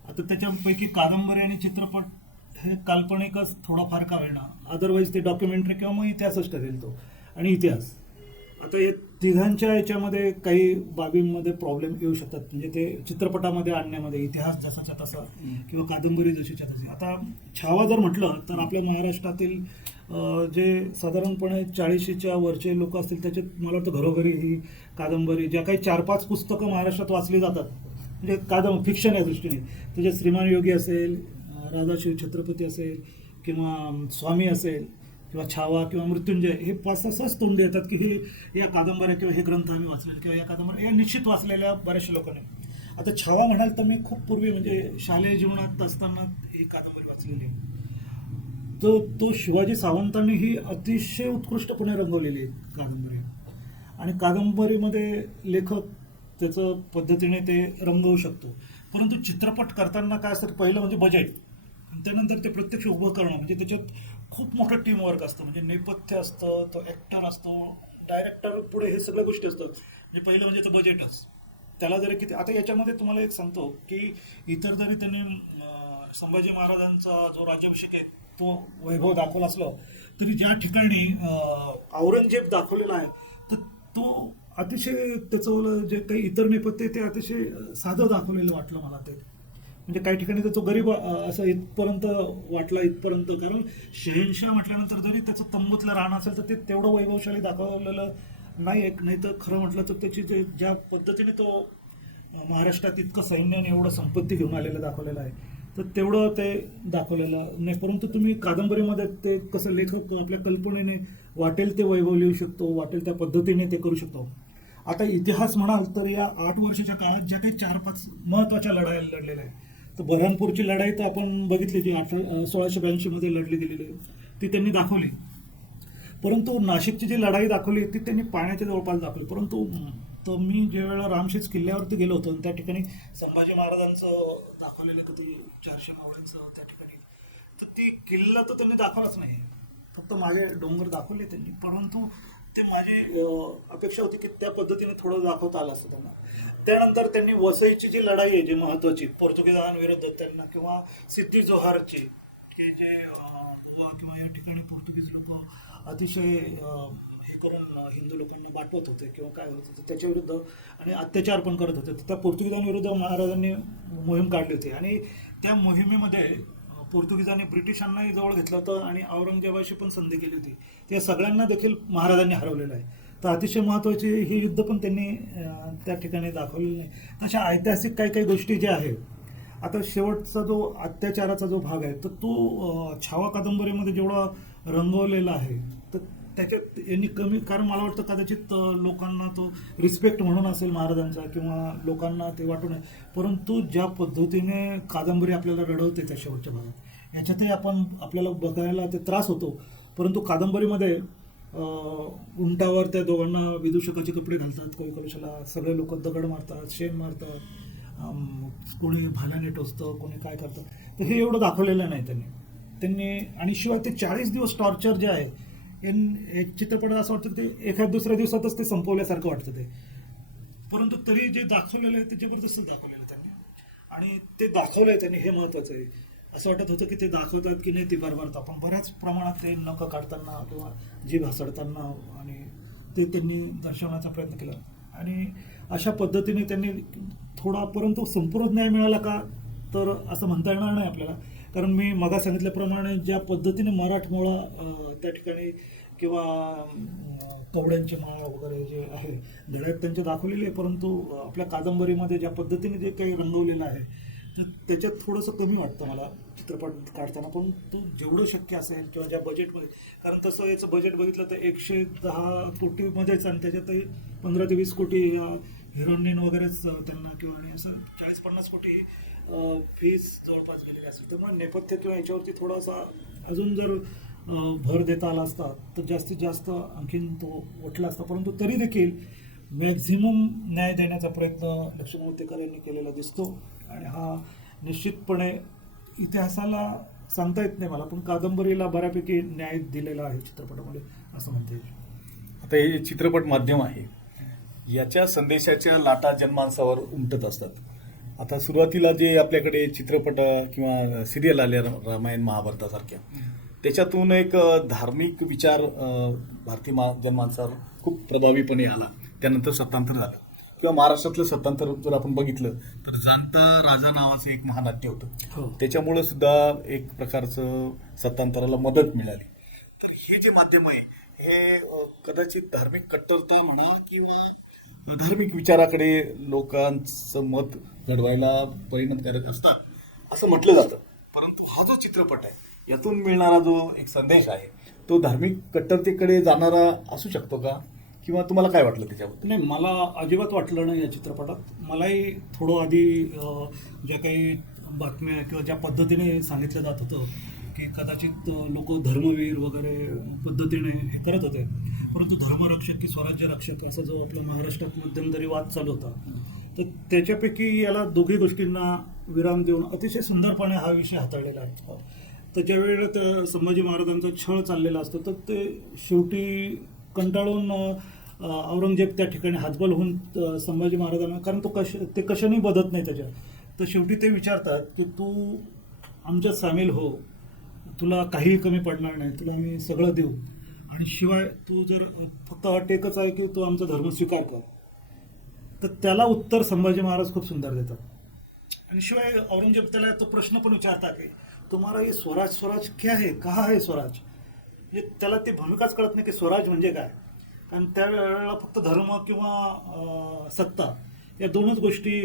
आता त्याच्यापैकी कादंबरी आणि चित्रपट हे काल्पनिकच थोडाफार का होईना, अदरवाईज ते डॉक्युमेंटरी किंवा मग इतिहासच ठरेल तो. आणि इतिहास, आता या तिघांच्या याच्यामध्ये काही बाबींमध्ये प्रॉब्लेम येऊ शकतात, म्हणजे ते चित्रपटामध्ये आणण्यामध्ये, इतिहास जसाच्या तसा किंवा कादंबरी जशीच्या तशी. आता छावा जर म्हटलं तर आपल्या महाराष्ट्रातील जे साधारणपणे 40च्या वरचे लोक असतील त्याच्यात मला वाटतं घरोघरी ही कादंबरी, ज्या काही 4-5 पुस्तकं महाराष्ट्रात वाचली जातात म्हणजे फिक्शन या दृष्टीने, त्याच्यात श्रीमान योगी असेल, राधाशिव छत्रपती असेल, किंवा स्वामी असेल, किंवा छावा किंवा मृत्युंजय, हे 5-6 तोंडी येतात की हे या कादंबऱ्या किंवा हे ग्रंथ आम्ही वाचलेले किंवा या कादंबऱ्या या निश्चित वाचलेल्या बऱ्याचशा लोकांनी. आता छावा म्हणाल तर मी खूप पूर्वी म्हणजे शालेय जीवनात असताना ही कादंबरी वाचलेली आहे. तो शिवाजी सावंतांनी ही अतिशय उत्कृष्टपणे रंगवलेली आहे कादंबरी. आणि कादंबरीमध्ये लेखक त्याचं पद्धतीने ते रंगवू शकतो. परंतु चित्रपट करताना काय असतं, पहिलं म्हणजे बजेट, त्यानंतर ते प्रत्यक्ष उभं करणं, म्हणजे त्याच्यात खूप मोठं टीमवर्क असतं, म्हणजे नेपथ्य असतं, तो ॲक्टर असतो, डायरेक्टर पुढे हे सगळ्या गोष्टी असतात. म्हणजे पहिलं म्हणजे तो बजेटच, त्याला जरी किती. आता याच्यामध्ये तुम्हाला एक सांगतो की इतर जरी त्यांनी संभाजी महाराजांचा जो राज्याभिषेक आहे तो वैभव दाखवला असलो तरी ज्या ठिकाणी औरंगजेब दाखवलेला आहे तर तो अतिशय त्याचं जे काही इतर नेपथ्य ते अतिशय साधं दाखवलेलं वाटलं मला ते. म्हणजे काही ठिकाणी तर तो गरीब असं इथपर्यंत वाटला, इथपर्यंत. कारण शहेनशाह म्हटल्यानंतर जरी त्याचं तंबूतलं राहणं असेल तर ते तेवढं वैभवशाली दाखवलेलं नाही तर खरं म्हटलं तर त्याची जे ज्या पद्धतीने तो महाराष्ट्रात इतकं सैन्य आणि एवढं संपत्ती घेऊन आलेलं दाखवलेलं आहे तर तेवढं ते दाखवलेलं नाही. परंतु तुम्ही कादंबरीमध्ये ते कसं लेखक आपल्या कल्पनेने वाटेल ते वैभव लिहू शकतो, वाटेल त्या पद्धतीने ते करू शकतो. आता इतिहास म्हणाल तर या 8 वर्षाच्या काळात ज्या काही 4-5 महत्त्वाच्या लढाई लढलेल्या आहेत, तर बऱ्हाणपूरची लढाई तर आपण बघितली, जी 1682 मध्ये लढली गेलेली आहे, ती त्यांनी दाखवली. परंतु नाशिकची जी लढाई दाखवली ती त्यांनी पाण्याच्या जवळपास दाखवली. परंतु तर मी ज्या वेळेला रामशेज किल्ल्यावरती गेलो होतो त्या ठिकाणी संभाजी महाराजांचं दाखवलेलं कधी 400 मावळ्यांचं त्या ठिकाणी, तर ती किल्ला तर त्यांनी दाखवलाच नाही, फक्त माझे डोंगर दाखवले त्यांनी. परंतु ते माझी अपेक्षा होती की त्या पद्धतीने थोडं दाखवता आलं असतं त्यांना. त्यानंतर त्यांनी वसईची जी लढाई आहे जी महत्वाची पोर्तुगीजांविरुद्ध त्यांना, किंवा सिद्धी जोहारची की जे किंवा या ठिकाणी पोर्तुगीज लोक अतिशय हे करून हिंदू लोकांना पाठवत होते किंवा काय होत होते त्याच्या विरुद्ध आणि अत्याचार पण करत होते, त्या पोर्तुगीजांविरुद्ध महाराजांनी मोहीम काढली होती. आणि त्या मोहिमेमध्ये पोर्तुगीजांनी ब्रिटिशांनाही जवळ घेतलं होतं आणि औरंगजेबाशी पण संधी केली होती. त्या सगळ्यांना देखील महाराजांनी हरवलेलं आहे. तर अतिशय महत्त्वाची ही युद्ध पण त्यांनी त्या ठिकाणी दाखवलेली नाही. तशा ऐतिहासिक काही गोष्टी ज्या आहेत. आता शेवटचा जो अत्याचाराचा जो भाग आहे तर तो छावा कादंबरीमध्ये जेवढा रंगवलेला आहे तर त्याच्यात यांनी कमी, कारण मला वाटतं कदाचित लोकांना तो रिस्पेक्ट म्हणून असेल महाराजांचा किंवा लोकांना ते वाटू नये. परंतु ज्या पद्धतीने कादंबरी आपल्याला रडवते त्या शेवटच्या भागात, याच्यातही आपल्याला बघायला ते त्रास होतो. परंतु कादंबरीमध्ये उंटावर त्या दोघांना विदूषकाचे कपडे घालतात, कोळी कलशाला सगळे लोक दगड मारतात, शेण मारतात, कोणी भाल्याने टोचतं, कोणी काय करतं, तर हे एवढं दाखवलेलं नाही त्यांनी. आणि शिवाय ते 40 दिवस टॉर्चर जे आहे एक चित्रपटात असं वाटतं ते एखाद दुसऱ्या दिवसातच ते संपवल्यासारखं वाटतं ते. परंतु तरी जे दाखवलेलं आहे ते जबरदस्त दाखवलेलं त्यांनी, आणि ते दाखवलंय त्यांनी हे महत्त्वाचं आहे. असं वाटत होतं की ते दाखवतात की नाही ते बरोबर, आपण बऱ्याच प्रमाणात ते नखं काढताना किंवा जीभ हसडताना आणि ते त्यांनी दर्शवण्याचा प्रयत्न केला. आणि अशा पद्धतीने त्यांनी थोडा, परंतु संपूर्ण न्याय मिळाला का तर असं म्हणता येणार नाही आपल्याला. कारण मी मगा सांगितल्याप्रमाणे ज्या पद्धतीने मराठमोळा त्या ठिकाणी किंवा कवड्यांचे माळ वगैरे जे आहे धड्यात त्यांचे दाखवलेले आहे, परंतु आपल्या कादंबरीमध्ये ज्या पद्धतीने जे काही रंगवलेलं आहे तर त्याच्यात थोडंसं कमी वाटतं मला चित्रपट काढताना. पण तो जेवढं शक्य असेल किंवा ज्या बजेटमध्ये, कारण तसं याचं बजेट बघितलं तर 110 कोटीमध्येच, आणि त्याच्यातही 15 ते 20 कोटी या हिरोईन वगैरेच त्यांना, किंवा आणि असं 40-50 कोटी फीस जवळपास गेलेली असेल. त्यामुळे नेपथ्य किंवा याच्यावरती थोडासा अजून जर भर देता आला असता तर जास्तीत जास्त आणखीन तो उठला असता. परंतु तरी देखील मॅक्झिमम न्याय देण्याचा प्रयत्न लक्ष्मण मोतेकर यांनी केलेला दिसतो. आणि हा निश्चितपणे इतिहासाला सांगता येत नाही मला, पण कादंबरीला बऱ्यापैकी न्याय दिलेला आहे चित्रपटामध्ये असं म्हणता येईल. आता हे चित्रपट माध्यम आहे, याच्या संदेशाच्या लाटा जनमानसावर उमटत असतात. आता सुरुवातीला जे आपल्याकडे चित्रपट किंवा सिरियल आले रामायण महाभारतासारख्या, त्याच्यातून एक धार्मिक विचार भारतीय जनमानसावर खूप प्रभावीपणे आला. त्यानंतर सत्तांतर झालं किंवा महाराष्ट्रातलं सत्तांतर जर आपण बघितलं तर जाणता राजा नावाचं एक महानाट्य होतं. त्याच्यामुळं सुद्धा एक प्रकारचं सत्तांतराला मदत मिळाली. तर हे जे माध्यम आहे हे कदाचित धार्मिक कट्टरता म्हणा किंवा धार्मिक विचाराकडे लोकांचं मत घडवायला परिणामकारक असतात असं म्हटलं जातं. परंतु हा जो चित्रपट आहे यातून मिळणारा जो एक संदेश आहे तो धार्मिक कट्टरतेकडे जाणारा असू शकतो का, किंवा तुम्हाला काय वाटलं त्याच्याबद्दल? नाही, मला अजिबात वाटलं नाही या चित्रपटात. मलाही थोडं आधी ज्या काही बातम्या किंवा ज्या पद्धतीने सांगितलं जात होतं की कदाचित लोक धर्मवीर वगैरे पद्धतीने हे करत होते, परंतु धर्मरक्षक की स्वराज्य रक्षक असा जो आपल्या महाराष्ट्रात मध्यंतरी वाद चालू होता, तर त्याच्यापैकी याला दोघी गोष्टींना विराम देऊन अतिशय सुंदरपणे हा विषय हाताळलेला आहे. तर ज्या वेळेला संभाजी महाराजांचा छळ चाललेला असतो तर ते शेवटी कंटाळून औरंगजेब त्या ठिकाणी हातबल होऊन संभाजी महाराजांना, कारण ते कशाने बदत नाही त्याच्या, तर शेवटी ते विचारतात की तू आमच्यात सामील हो, तुला काहीही कमी पडणार नाही, तुला आम्ही सगळं देऊ, आणि शिवाय तू जर फक्त अट एकच आहे की तू आमचा धर्म स्वीकार कर. तर त्याला उत्तर संभाजी महाराज खूप सुंदर देतात. आणि शिवाय औरंगजेब त्याला तो प्रश्न पण विचारतात की तुम्हाला हे स्वराज क्या है, कहा है स्वराज. हे त्याला ती भूमिकाच कळत नाही की स्वराज म्हणजे काय. कारण त्यावेळेला फक्त धर्म किंवा सत्ता या दोनच गोष्टी,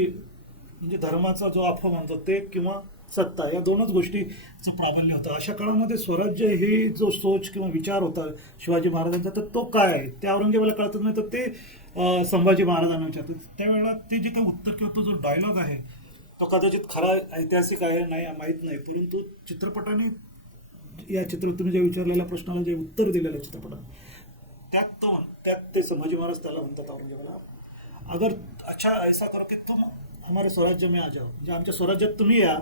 म्हणजे धर्माचा जो आफा म्हणतो ते किंवा सत्ता, या दोनच गोष्टीचं प्राबल्य होतं. अशा काळामध्ये स्वराज्य हे जो सोच किंवा विचार होता शिवाजी महाराजांचा, तर तो काय आहे ते औरंगजेबाला कळतच नाही. तर ते संभाजी महाराजांना विचारतात. त्यावेळेला ते जे काही उत्तर किंवा तो जो डायलॉग आहे तो कदाचित खरा ऐतिहासिक आहे नाही माहीत नाही, परंतु चित्रपटाने तुम्ही जे विचारलेल्या प्रश्नाला जे उत्तर दिलेलं चित्रपटात त्यात ते संभाजी महाराज त्याला म्हणतात औरंगजेबाला, अगर अच्छा ऐसा करो की तुम हमारे स्वराज्य में आ जाओ, म्हणजे आमच्या स्वराज्यात तुम्ही या,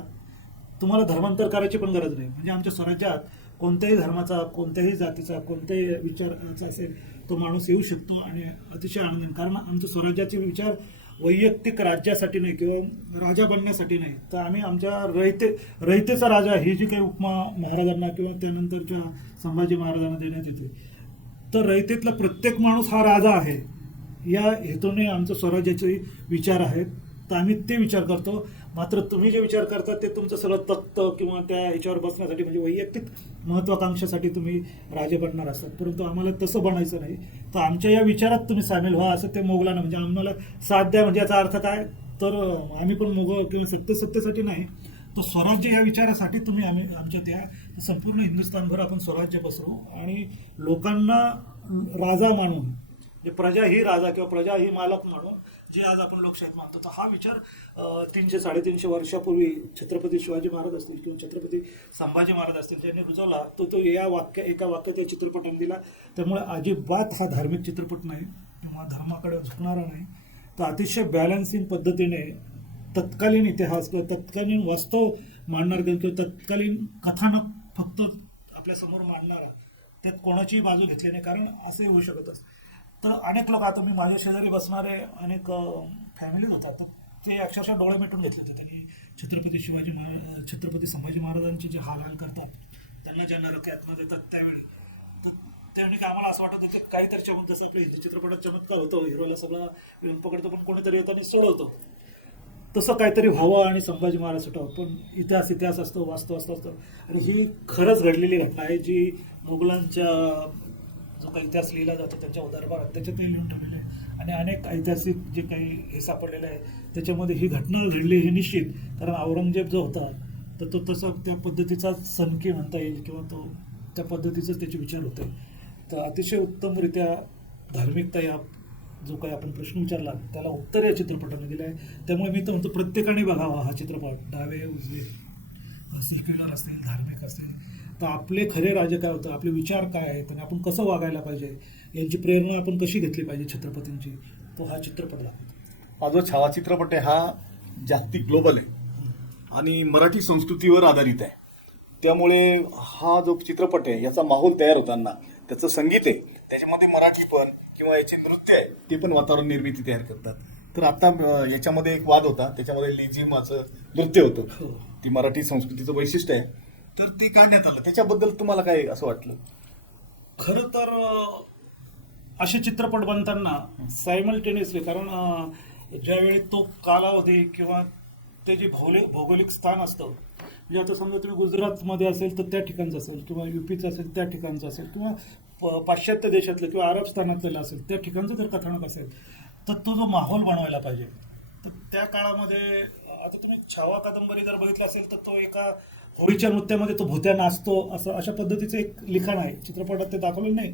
तुम्हाला धर्मांतर करायची पण गरज नाही. म्हणजे आमच्या स्वराज्यात कोणत्याही धर्माचा, कोणत्याही जातीचा, कोणत्याही विचाराचा असेल तो माणूस येऊ शकतो आणि अतिशय आनंद. कारण आमच्या स्वराज्याचे विचार वैयक्तिक राज्यासाठी नाही किंवा राजा बनण्यासाठी नाही, तर आम्ही आमच्या रयतेचा राजा ही जी काही उपमा महाराजांना किंवा त्यानंतरच्या संभाजी महाराजांना देण्यात येते, तर रयतेतला प्रत्येक माणूस हा राजा आहे या हेतूने आमचं स्वराज्याचे विचार आहेत. तर आम्ही ते विचार करतो. मात्र तुम्ही जे विचार करता ते तुमचं सगळं तख्त किंवा त्या याच्यावर बसण्यासाठी, म्हणजे वैयक्तिक महत्वाकांक्षेसाठी तुम्ही राजे बनणार असतात, परंतु आम्हाला तसं बनायचं नाही. तर आमच्या या विचारात तुम्ही सामील व्हा असं ते मोगलांना, म्हणजे आम्हाला साथ द्या. म्हणजे याचा अर्थ काय, तर आम्ही पण मोगल किंवा सत्तेसाठी नाही, तर स्वराज्य या विचारासाठी तुम्ही आमच्या त्या संपूर्ण हिंदुस्थानभर आपण स्वराज्य पसरू आणि लोकांना राजा मानून, जे प्रजा ही राजा किंवा प्रजा ही मालक म्हणून जे आज आपण लोकशाहीत मानतो, तर हा विचार 300-350 वर्षापूर्वी छत्रपती शिवाजी महाराज असतील किंवा छत्रपती संभाजी महाराज असतील ज्यांनी रुजवला, तो एका वाक्यात या चित्रपटाने दिला. त्यामुळे अजिबात हा धार्मिक चित्रपट नाही किंवा धर्माकडे झुकणारा नाही. तर अतिशय बॅलन्सिंग पद्धतीने तत्कालीन इतिहास किंवा तत्कालीन वास्तव मांडणार किंवा तत्कालीन कथानक फक्त आपल्यासमोर मांडणारा, त्यात कोणाचीही बाजू घेतली नाही. कारण असे होऊ शकत असतं तर अनेक लोक, आता मी माझ्या शेजारी बसणारे अनेक फॅमिलीज होतात, तर ते अक्षरशः डोळे मिटून घेतले होते त्यांनी छत्रपती संभाजी महाराजांचे जे हाल करतात, त्यांना ज्या नरक यातना देतात त्यावेळी. तर त्यावेळी आम्हाला असं वाटत होतं काहीतरी जसं आपल्या हिंदी चित्रपटात चमत्कार होतो, हिरोला सगळं येऊन पकडतो पण कोणीतरी येताना सोडवतो, तसं काहीतरी व्हावं आणि संभाजी महाराज सुटावं. पण इतिहास असतो, वास्तव असतो. आणि ही खरंच घडलेली घटना आहे जी मुघलांच्या जो काही इतिहास लिहिला जातो त्यांच्या दरबारात त्याच्यातही लिहून ठेवलेले आहे. आणि अनेक ऐतिहासिक जे काही हे सापडलेलं आहे त्याच्यामध्ये ही घटना घडली हे निश्चित. कारण औरंगजेब जो होता तर तो तसा त्या पद्धतीचा सनकी म्हणता येईल किंवा तो त्या पद्धतीचंच त्याचे विचार होते. तर अतिशय उत्तमरित्या धार्मिकता या जो काही आपण प्रश्न विचारला त्याला उत्तर या चित्रपटाने दिलं आहे. त्यामुळे मी तर म्हणतो प्रत्येकाने बघावा हा चित्रपट, डावे उजवे सेक्युलर असतील, धार्मिक असतील. तर आपले खरे राजे काय होतं, आपले विचार काय आहेत आणि आपण कसं वागायला पाहिजे, यांची प्रेरणा आपण कशी घेतली पाहिजे छत्रपतींची, तो हा चित्रपट दाखवतो. हा जो छावा चित्रपट आहे हा जागतिक ग्लोबल आहे आणि मराठी संस्कृतीवर आधारित आहे. त्यामुळे हा जो चित्रपट आहे याचा माहोल तयार होताना त्याचं संगीत आहे त्याच्यामध्ये मराठी पण किंवा त्यावेळेचे नृत्य आहे ते पण वातावरण निर्मिती तयार करतात. तर आता याच्यामध्ये एक वाद होता, त्याच्यामध्ये लेझिमाचं नृत्य होतं, ती मराठी संस्कृतीचं वैशिष्ट्य आहे. तर ते काढण्यात आलं, त्याच्याबद्दल तुम्हाला काय असं वाटलं? खरं तर असे चित्रपट बनताना सायमल्टेनियसली, कारण ज्यावेळी तो कालावधी किंवा ते जे भौगोलिक स्थान असतं, म्हणजे आता समजा तुम्ही गुजरातमध्ये असेल तर त्या ठिकाणचं असेल, किंवा युपीचं असेल त्या ठिकाणचं असेल, किंवा पाश्चात्य देशातलं किंवा अरब स्थानातलं असेल त्या ठिकाणचं जर कथानक असेल, तर तो जो माहोल बनवायला पाहिजे. तर त्या काळामध्ये आता तुम्ही छावा कादंबरी जर बघितलं असेल तर तो एका होळीच्या नृत्यामध्ये तो भुत्या नाचतो असं अशा पद्धतीचं एक लिखाण आहे. चित्रपटात ते दाखवलेलं नाही,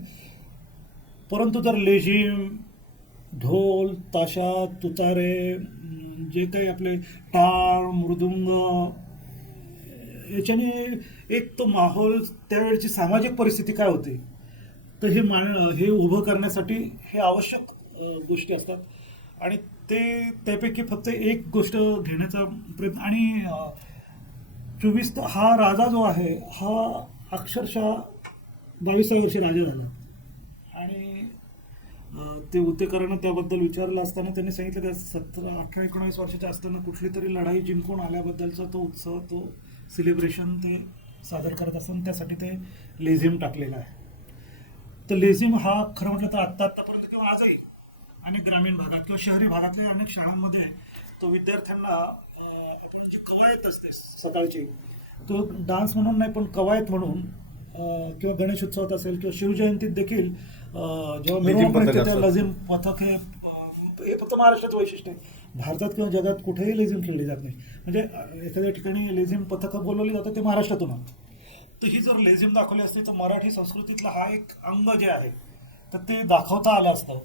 परंतु जर लेझिम, ढोल, ताशा, तुतारे, जे काही आपले टाळ, मृदुंग, याच्याने एक तो माहोल, त्यावेळेची सामाजिक परिस्थिती काय होती, तर हे उभं करण्यासाठी हे आवश्यक गोष्टी असतात. आणि त्यापैकी फक्त एक गोष्ट घेण्याचा प्रयत्न. आणि 24 हा राजा जो आहे हा अक्षरशः 22व्या वर्षी राजा झाला. आणि ते उतेकरांना त्याबद्दल विचारलं असताना त्यांनी सांगितलं की 17, 18, 19 वर्षाच्या असताना कुठली तरी लढाई जिंकून आल्याबद्दलचा तो उत्सव, तो सेलिब्रेशन ते सादर करत असताना त्यासाठी ते लेझिम टाकलेला आहे. तर लेझिम हा खरं म्हटलं तर आत्तापर्यंत किंवा आजही अनेक ग्रामीण भागात किंवा शहरी भागातल्या अनेक शाळांमध्ये तो विद्यार्थ्यांना जी कवायत असते सकाळची, तो डान्स म्हणून नाही पण कवायत म्हणून, किंवा गणेश उत्सवात असेल किंवा शिवजयंतीत देखील जेव्हा मिरवणूक निघते त्या लेझिम पथक हे फक्त महाराष्ट्राचं वैशिष्ट्य आहे. भारतात किंवा जगात कुठेही लेझिम खेळली जात नाही. म्हणजे एखाद्या ठिकाणी लेझिम पथकं बोलवली जातं ते महाराष्ट्रातून आहे. तर ही जर लेझिम दाखवली असते तर मराठी संस्कृतीतला हा एक अंग जे आहे तर ते दाखवता आलं असतं.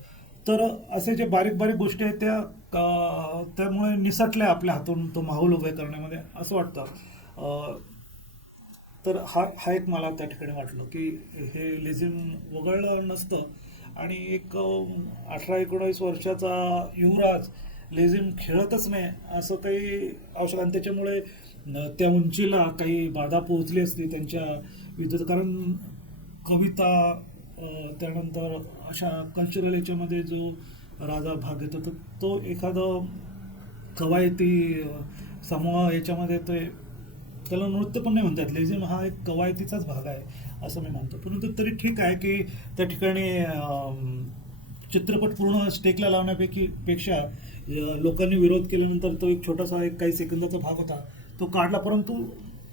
तर असे जे बारीक बारीक गोष्टी आहेत त्यामुळे निसटल्या आपल्या हातून तो माहोल उभे करण्यामध्ये असं वाटतं. तर हा एक मला त्या ठिकाणी वाटलं की हे लेझिम वगळलं नसतं आणि एक 18-19 वर्षाचा युवराज लेझिम खेळतच नाही असं काही आवश्यक. आणि त्याच्यामुळे त्या उंचीला काही बाधा पोहोचली असती त्यांच्या विरुद्ध. कारण कविता, त्यानंतर अशा कल्चरल याच्यामध्ये जो राजा भाग घेतो तर तो एखादं कवायती समूह याच्यामध्ये त्याला नृत्य पण नाही म्हणतात. लेझिम हा एक कवायतीचाच भाग आहे असं मी मानतो. परंतु तरी ठीक आहे की त्या ठिकाणी चित्रपट पूर्ण स्टेकला लावण्यापेक्षा लोकांनी विरोध केल्यानंतर तो एक छोटासा एक काही सेकंदाचा भाग होता तो काढला. परंतु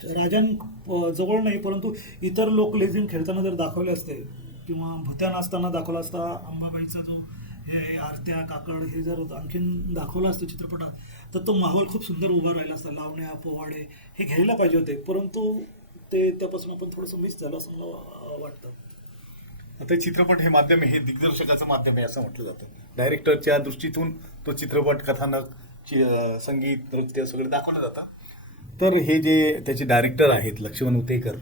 राजांजवळ नाही, परंतु इतर लोक लेझिम खेळताना जर दाखवले असते किंवा भुत्या नाचताना दाखवला असता, अंबाबाईचा जो हे आरत्या, काकड हे जर आणखीन दाखवलं असतं चित्रपटात तर तो माहोल खूप सुंदर उभा राहिला असता. लावण्या, पोवाडे हे घ्यायला पाहिजे होते, परंतु त्यापासून आपण थोडंसं मिस झालं असं मला वाटतं. आता चित्रपट हे माध्यम हे दिग्दर्शकाचं माध्यम आहे असं म्हटलं जातं. डायरेक्टरच्या दृष्टीतून तो चित्रपट, कथानक, संगीत, नृत्य सगळं दाखवलं जातं. तर हे जे त्याचे डायरेक्टर आहेत लक्ष्मण उतेकर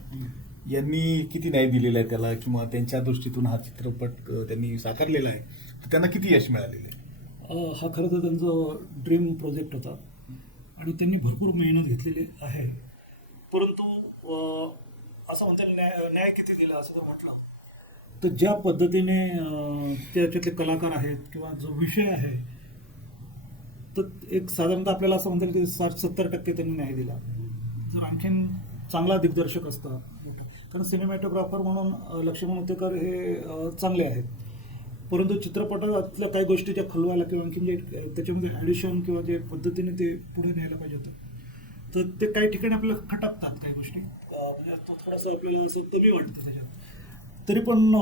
यांनी किती न्याय दिलेला आहे त्याला, किंवा त्यांच्या दृष्टीतून हा चित्रपट त्यांनी साकारलेला आहे, तर त्यांना किती यश मिळालेलं आहे? हा खरं तर त्यांचं ड्रीम प्रोजेक्ट होता आणि त्यांनी भरपूर मेहनत घेतलेली आहे. परंतु असं म्हणता न्याय किती दिला असं जर म्हटलं तर ज्या पद्धतीने त्याच्यातले कलाकार आहेत किंवा जो विषय आहे तर एक साधारणतः आपल्याला असं म्हणता येईल की 60-70% त्यांनी न्याय दिला. जर आणखीन चांगला दिग्दर्शक असता मोठा, कारण सिनेमॅटोग्राफर म्हणून लक्ष्मण उतेकर हे चांगले आहेत, परंतु चित्रपटातल्या काही गोष्टी ज्या खलवायला किंवा आणखीन जे त्याच्यामध्ये ॲडिशन किंवा जे पद्धतीने ते पुढे न्यायला पाहिजे होतं तर ते काही ठिकाणी आपल्याला खटकतात काही गोष्टी, म्हणजे तो थोडासा आपल्याला असं कमी वाटतं त्याच्यात. तरी पण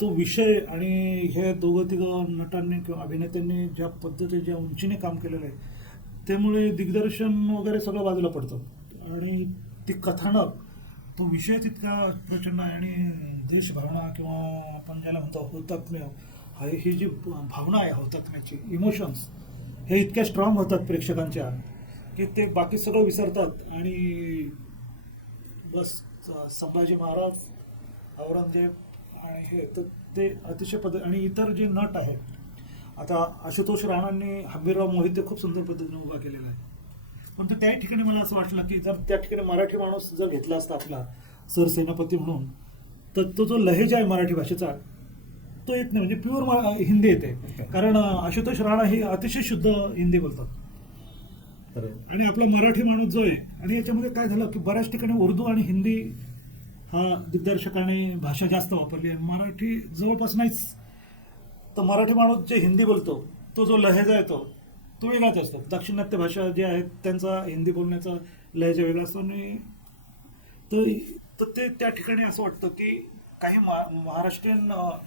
तो विषय आणि हे दोघं नटांनी किंवा अभिनेत्यांनी ज्या पद्धतीने ज्या उंचीने काम केलेलं आहे त्यामुळे दिग्दर्शन वगैरे सगळं बाजूला पडतं. आणि ती कथानक, तो विषय तितका प्रचंड आहे आणि देशभावना किंवा आपण ज्याला म्हणतो हुतात्म्य, ही जी भावना आहे हुतात्म्याची, इमोशन्स हे इतक्या स्ट्रॉंग होतात प्रेक्षकांच्या की ते बाकी सगळं विसरतात आणि बस संभाजी महाराज, औरंगजेब आणि हे तर ते अतिशय आणि इतर जे नट आहेत. आता आशुतोष राणांनी हंबीरराव मोहिते खूप सुंदर पद्धतीने उभा केलेला आहे, पण त्याही ठिकाणी मला असं वाटलं की जर त्या ठिकाणी मराठी माणूस जर घेतला असता आपला सरसेनापती म्हणून तर तो जो लहेजा आहे मराठी भाषेचा तो येत नाही, म्हणजे प्युअर हिंदी येते. कारण आशुतोष राणा ही अतिशय शुद्ध हिंदी बोलतात. आणि आपला मराठी माणूस जो आहे, आणि याच्यामध्ये काय झालं की बऱ्याच ठिकाणी उर्दू आणि हिंदी हा दिग्दर्शकाने भाषा जास्त वापरली आहे, मराठी जवळपास नाहीच. तर मराठी माणूस जे हिंदी बोलतो तो जो लहेजा येतो तो वेगळाच असतो. दाक्षिणात्य भाषा जे आहेत त्यांचा हिंदी बोलण्याचा लहेजा वेगळा असतो. आणि तर ते त्या ठिकाणी असं वाटतं की काही महाराष्ट्रीयन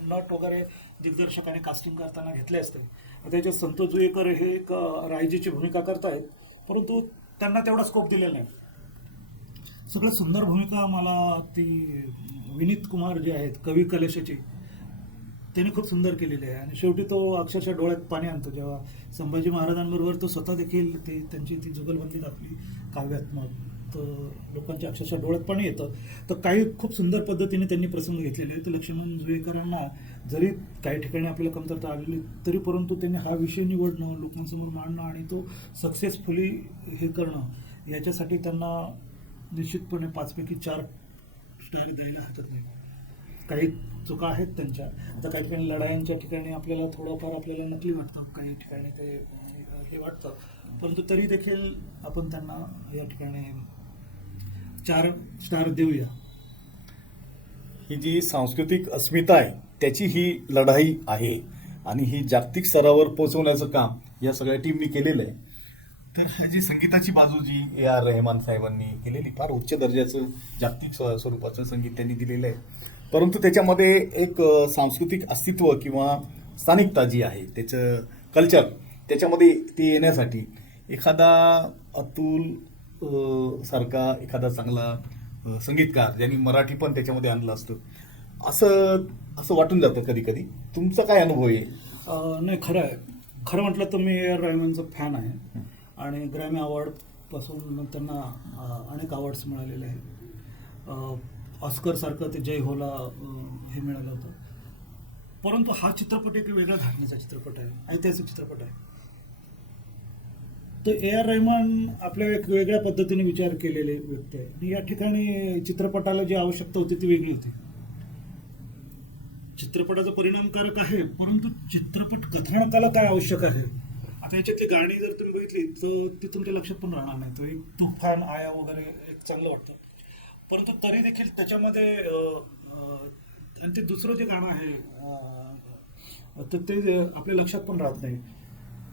नट वगैरे दिग्दर्शकाने कास्टिंग करताना घेतले असते. त्याच्यात संतोष जुएकर हे एक रायजीची भूमिका करतायत, परंतु त्यांना तेवढा स्कोप दिलेला नाही. सगळ्यात सुंदर भूमिका मला ती विनीत कुमार जे आहेत कवी कलेशाची, त्याने खूप सुंदर केलेली आहे. आणि शेवटी तो अक्षरशः डोळ्यात पाणी आणतो जेव्हा संभाजी महाराजांबरोबर तो स्वतः देखील त्यांची ती जुगलबंदी दाखली काव्यात्मक, तर लोकांच्या अक्षरशः डोळ्यात पाणी येतं. तर काही खूप सुंदर पद्धतीने त्यांनी प्रसंग घेतलेले आहेत. लक्ष्मण जुएकरांना जरी काही ठिकाणी आपल्याला कमतरता आलेली तरी परंतु त्यांनी हा विषय निवडणं, लोकांसमोर मांडणं आणि तो सक्सेसफुली हे करणं, याच्यासाठी त्यांना निश्चितपणे 5 पैकी 4 स्टार द्यायला हरकत नाही. काही चुका आहेत त्यांच्या. आता काही ठिकाणी लढायांच्या ठिकाणी आपल्याला थोडंफार आपल्याला नकली वाटतं, काही ठिकाणी ते हे वाटतं, परंतु तरी देखील आपण त्यांना या ठिकाणी 4 स्टार देऊया. ही जी सांस्कृतिक अस्मिता आहे त्याची ही लढाई आहे आणि ही जागतिक स्तरावर पोहोचवण्याचं काम या सगळ्या टीमनी केलेलं आहे. तर हा जी संगीताची बाजू जी A.R. रहमान साहेबांनी केलेली, फार उच्च दर्जाचं जागतिक स्वरूपाचं संगीत त्यांनी दिलेलं आहे. परंतु त्याच्यामध्ये एक सांस्कृतिक अस्तित्व किंवा स्थानिकता जी आहे, त्याचं कल्चर त्याच्यामध्ये ते येण्यासाठी एखादा अतुल सारखा एखादा चांगला संगीतकार ज्यांनी मराठी पण त्याच्यामध्ये आणलं असतं असं वाटून जातं कधी कधी. तुमचा काय अनुभव आहे? नाही, खरं म्हटलं तर मी A.R. रहमानचा फॅन आहे आणि ग्रॅमी अवॉर्डपासून त्यांना अनेक अवॉर्ड्स मिळालेले आहेत. ऑस्करसारखं ते जय होला हे मिळालं होतं. परंतु हा चित्रपट एक वेगळ्या घटनेचा चित्रपट आहे, ऐतिहासिक चित्रपट आहे. तर A.R. रहमान आपल्या एक वेगळ्या पद्धतीने विचार केलेले व्यक्ती आहे आणि या ठिकाणी चित्रपटाला जी आवश्यकता होती ती वेगळी होती. चित्रपटाचा परिणामकारक आहे, परंतु चित्रपट कथानकाला काय आवश्यक आहे. आता याच्यातली गाणी जर तुम्ही बघितली तर ती तुमच्या लक्षात पण राहणार नाही. तो एक तुफान आया वगैरे एक चांगलं वाटतं, परंतु तरी देखील त्याच्यामध्ये आणि ते दुसरं जे गाणं आहे तर ते आपल्या लक्षात पण राहत नाही.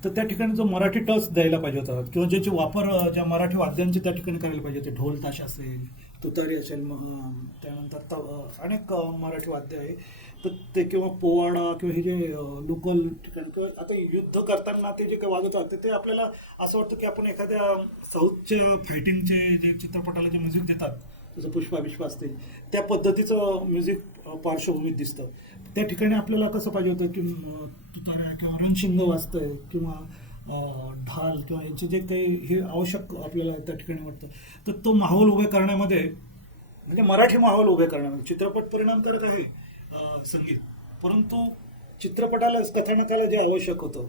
तर त्या ठिकाणी जो मराठी टच द्यायला पाहिजे होता किंवा ज्याचे वापर ज्या मराठी वाद्यांचे त्या ठिकाणी करायला पाहिजे होते, ढोल ताश असेल, तुतारी असेल, त्यानंतर अनेक मराठी वाद्य आहे तर ते, किंवा पोवाडा किंवा हे जे लोकल ठिकाण, किंवा आता युद्ध करताना ते जे काही वाजवतात ते आपल्याला असं वाटतं की आपण एखाद्या साऊथच्या फायटिंगचे जे चित्रपटाला जे म्युझिक देतात, जसं पुष्पा बिष्पा असते त्या पद्धतीचं म्युझिक पार्श्वभूमीत दिसतं. त्या ठिकाणी आपल्याला कसं पाहिजे होतं की तुतारा किंवा रणशिंग वाजतंय किंवा ढाल किंवा यांचे जे काही हे आवश्यक आपल्याला त्या ठिकाणी वाटतं. तर तो माहोल उभे करण्यामध्ये, म्हणजे मराठी माहोल उभे करण्यामध्ये चित्रपट परिणाम करत आहे संगीत, परंतु चित्रपटाला कथानकाला जे आवश्यक होतं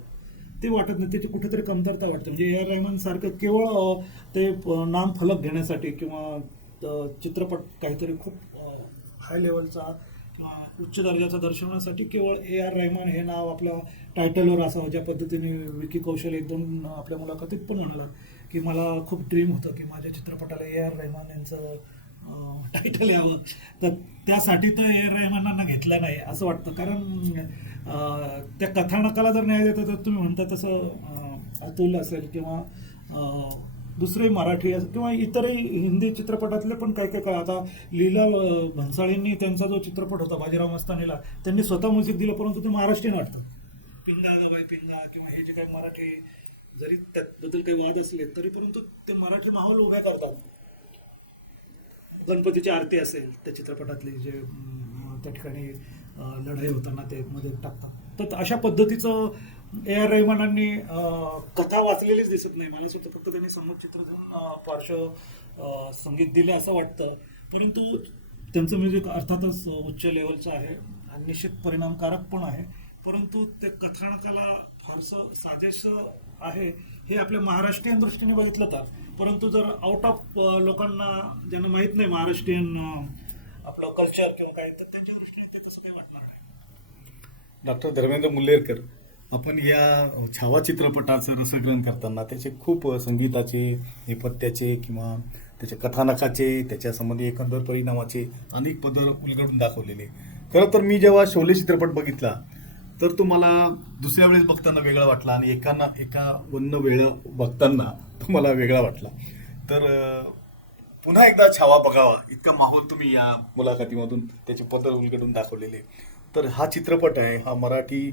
ते वाटत नाही. त्याची कुठेतरी कमतरता वाटते. म्हणजे A.R. रहमान सारखं केवळ ते नाम फलक घेण्यासाठी किंवा चित्रपट काहीतरी खूप हाय लेवलचा किंवा उच्च दर्जाचा दर्शवण्यासाठी केवळ A.R. रहमान हे नाव आपलं टायटलवर असावं. ज्या पद्धतीने विकी कौशल 1-2 आपल्या मुलाखतीत पण म्हणाला की मला खूप ड्रीम होतं की माझ्या चित्रपटाला A.R. रहमान यांचं टायटल यावं. तर त्यासाठी तर A.R. रहमानांना घेतलं नाही असं वाटतं. कारण त्या कथानकाला जर न्याय देतं तर तुम्ही म्हणता तसं अतुल असेल किंवा दुसरे मराठी किंवा इतरही हिंदी चित्रपटातले पण काही काही. आता लीला भन्साळींनी त्यांचा जो चित्रपट होता बाजीराव मस्तानीला, त्यांनी स्वतः म्युझिक दिलं, परंतु ते महाराष्ट्रीयन वाटतं. पिंगा गबाई पिंगा किंवा हे जे काही मराठी, जरी त्याबद्दल काही वाद असले तरी परंतु ते मराठी माहोल उभ्या करतात. गणपतीची आरती असेल त्या चित्रपटातली जे त्या ठिकाणी लढाई होताना ते मध्ये टाकतात. तर अशा पद्धतीचं A.R. रहमानांनी कथा वाचलेलीच दिसत नाही. मला सुद्धा फक्त त्यांनी समोरचित्र घेऊन पार्श्व संगीत दिले असं वाटतं. परंतु त्यांचं म्युझिक अर्थातच उच्च लेवलचं आहे आणि निश्चित परिणामकारक पण आहे, परंतु ते कथानकाला फारसं साजेसं आहे हे आपल्या महाराष्ट्रीयन दृष्टीने बघितलं तर. परंतु जर आउट ऑफ लोकांना ज्यांना माहीत नाही महाराष्ट्रीयन आपलं कल्चर किंवा काय, तर त्याच्या दृष्टीने ते तसं काही वाटणार नाही. डॉक्टर धर्मेंद्र मुल्लेरकर, आपण या छावा चित्रपटाचं रसग्रहण करताना त्याचे खूप संगीताचे, नेपथ्याचे किंवा त्याच्या कथानकाचे, त्याच्या संबंधी एकंदर परिणामाचे अनेक पदर उलगडून दाखवलेले. खरं तर मी जेव्हा शोले चित्रपट बघितला तर तो मला दुसऱ्या वेळेस बघताना वेगळा वाटला आणि एका वन्न वेळ बघताना तो मला वेगळा वाटला. तर पुन्हा एकदा छावा बघावा इतका माहोल तुम्ही या मुलाखतीमधून त्याचे पदर उलगडून दाखवलेले. तर हा चित्रपट आहे, हा मराठी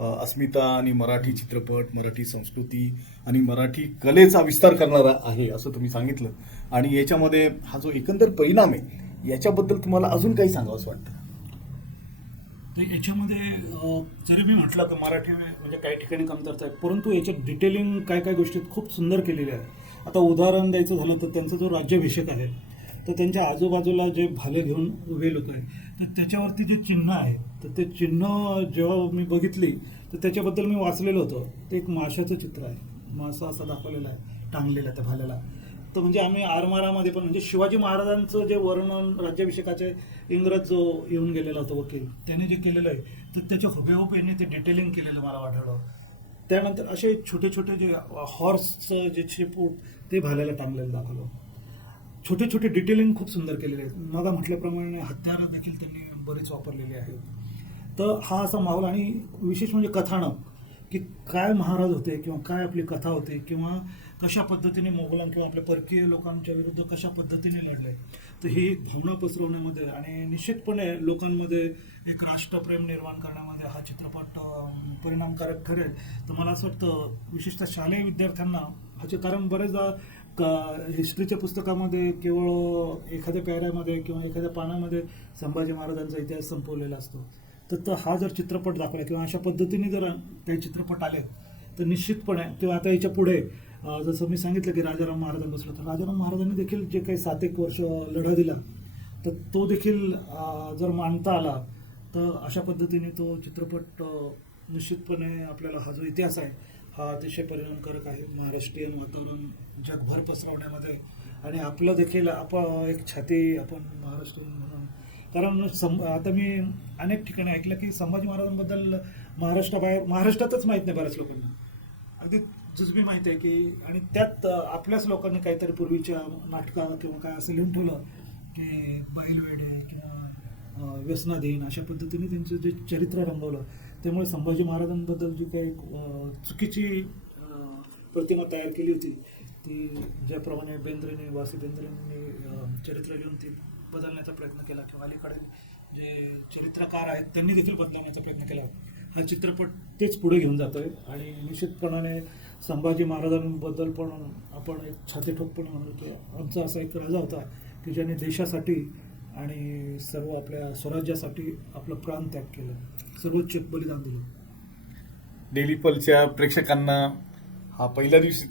अस्मिता आणि मराठी चित्रपट, मराठी संस्कृती आणि मराठी कलेचा विस्तार करणारा आहे असं तुम्ही सांगितलं. आणि याच्यामध्ये हा जो एकंदर परिणाम आहे याच्याबद्दल तुम्हाला अजून काही सांगावंसं वाटतं? तर याच्यामध्ये जरी मी म्हटलं की मराठी म्हणजे काही ठिकाणी कमतरता आहे, परंतु याच्यात डिटेलिंग काय काय गोष्टी खूप सुंदर केलेल्या आहे. आता उदाहरण द्यायचं झालं तर त्यांचा जो राज्याभिषेक आहे तर त्यांच्या आजूबाजूला जे भाले घेऊन उभे लोक आहेत तर त्याच्यावरती जे चिन्ह आहे तर ते चिन्ह जेव्हा मी बघितली तर त्याच्याबद्दल मी वाचलेलं होतं. ते एक माशाचं चित्र आहे, मासा असा दाखवलेला आहे टांगलेला त्या भाल्याला. तर म्हणजे आम्ही आरमारामध्ये पण म्हणजे शिवाजी महाराजांचं जे वर्णन राज्याभिषेकाचे इंग्रज जो येऊन गेलेला होता वकील त्याने जे केलेलं आहे तर त्याच्या हुबेहूब यांनी ते डिटेलिंग केलेलं मला वाटलं. त्यानंतर असे छोटे छोटे जे हॉर्सचं जे शेपूट ते भाल्याला टांगलेलं दाखवलं. छोटे छोटे डिटेलिंग खूप सुंदर केलेले आहेत. मग म्हटल्याप्रमाणे हत्यारं देखील त्यांनी बरेच वापरलेले आहेत. तर हा असा माहोल आणि विशेष म्हणजे कथानक की काय महाराज होते किंवा काय आपली कथा होती किंवा कशा पद्धतीने मोगलां किंवा आपल्या परकीय लोकांच्या विरुद्ध कशा पद्धतीने लढले. तर ही भावना पसरवण्यामध्ये आणि निश्चितपणे लोकांमध्ये एक राष्ट्रप्रेम निर्माण करण्यामध्ये हा चित्रपट परिणामकारक ठरेल. तर मला असं वाटतं विशेषतः शालेय विद्यार्थ्यांना ह्याचे, कारण बरेचदा हिस्ट्रीच्या पुस्तकामध्ये केवळ एखाद्या पॅऱ्यामध्ये किंवा एखाद्या पानामध्ये संभाजी महाराजांचा इतिहास संपवलेला असतो. तर हा जर चित्रपट दाखवला किंवा अशा पद्धतीने जर काही चित्रपट आले तर निश्चितपणे किंवा आता याच्या पुढे जसं मी सांगितलं की राजाराम महाराजांपासून, तर राजाराम महाराजांनी देखील जे काही 7 एक वर्ष लढा दिला तर तो देखील जर मांडता आला तर अशा पद्धतीने तो चित्रपट निश्चितपणे आपल्याला हा जो इतिहास आहे हा अतिशय परिणामकारक आहे महाराष्ट्रीयन वातावरण जगभर पसरवण्यामध्ये. आणि आपलं देखील एक छाती आपण महाराष्ट्रीयन म्हणून, कारण आता मी अनेक ठिकाणी ऐकलं की संभाजी महाराजांबद्दल महाराष्ट्रातच माहीत नाही बऱ्याच लोकांना, अगदी जुजबी माहिती आहे की, आणि त्यात आपल्याच लोकांनी काहीतरी पूर्वीच्या नाटका किंवा काय असं लिहून ठेवलं की बैलवेडे किंवा व्यसनाधीन अशा पद्धतीने त्यांचं जे चरित्र रंगवलं. त्यामुळे संभाजी महाराजांबद्दल जी काही चुकीची प्रतिमा तयार केली होती ती ज्याप्रमाणे वासी बेंद्रेंनी चरित्र लिहून ती बदलण्याचा प्रयत्न केला किंवा अलीकडे जे चरित्रकार आहेत त्यांनी देखील बदलण्याचा प्रयत्न केला. हा चित्रपट तेच पुढे घेऊन जातोय आणि निश्चितपणाने संभाजी महाराजांबद्दल पण आपण एक छाती ठोकपणे म्हणू की आमचा असा एक राजा होता की ज्याने देशासाठी आणि सर्व आपल्या स्वराज्यासाठी आपलं प्राण त्याग केलं, सर्वोच्च बलिदान दिलं. डेली पलच्या प्रेक्षकांना हा पहिल्या दिवशी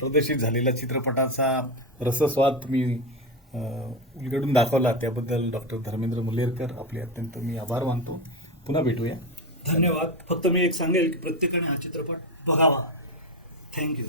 प्रदर्शित झालेला चित्रपटाचा रसस्वाद तुम्ही उलगडून दाखवला त्याबद्दल डॉक्टर धर्मेंद्र मुल्लेरकर आपले अत्यंत मी आभार मानतो. पुन्हा भेटूया. धन्यवाद. फक्त मी एक सांगेल की प्रत्येकाने हा चित्रपट बघावा. थँक्यू.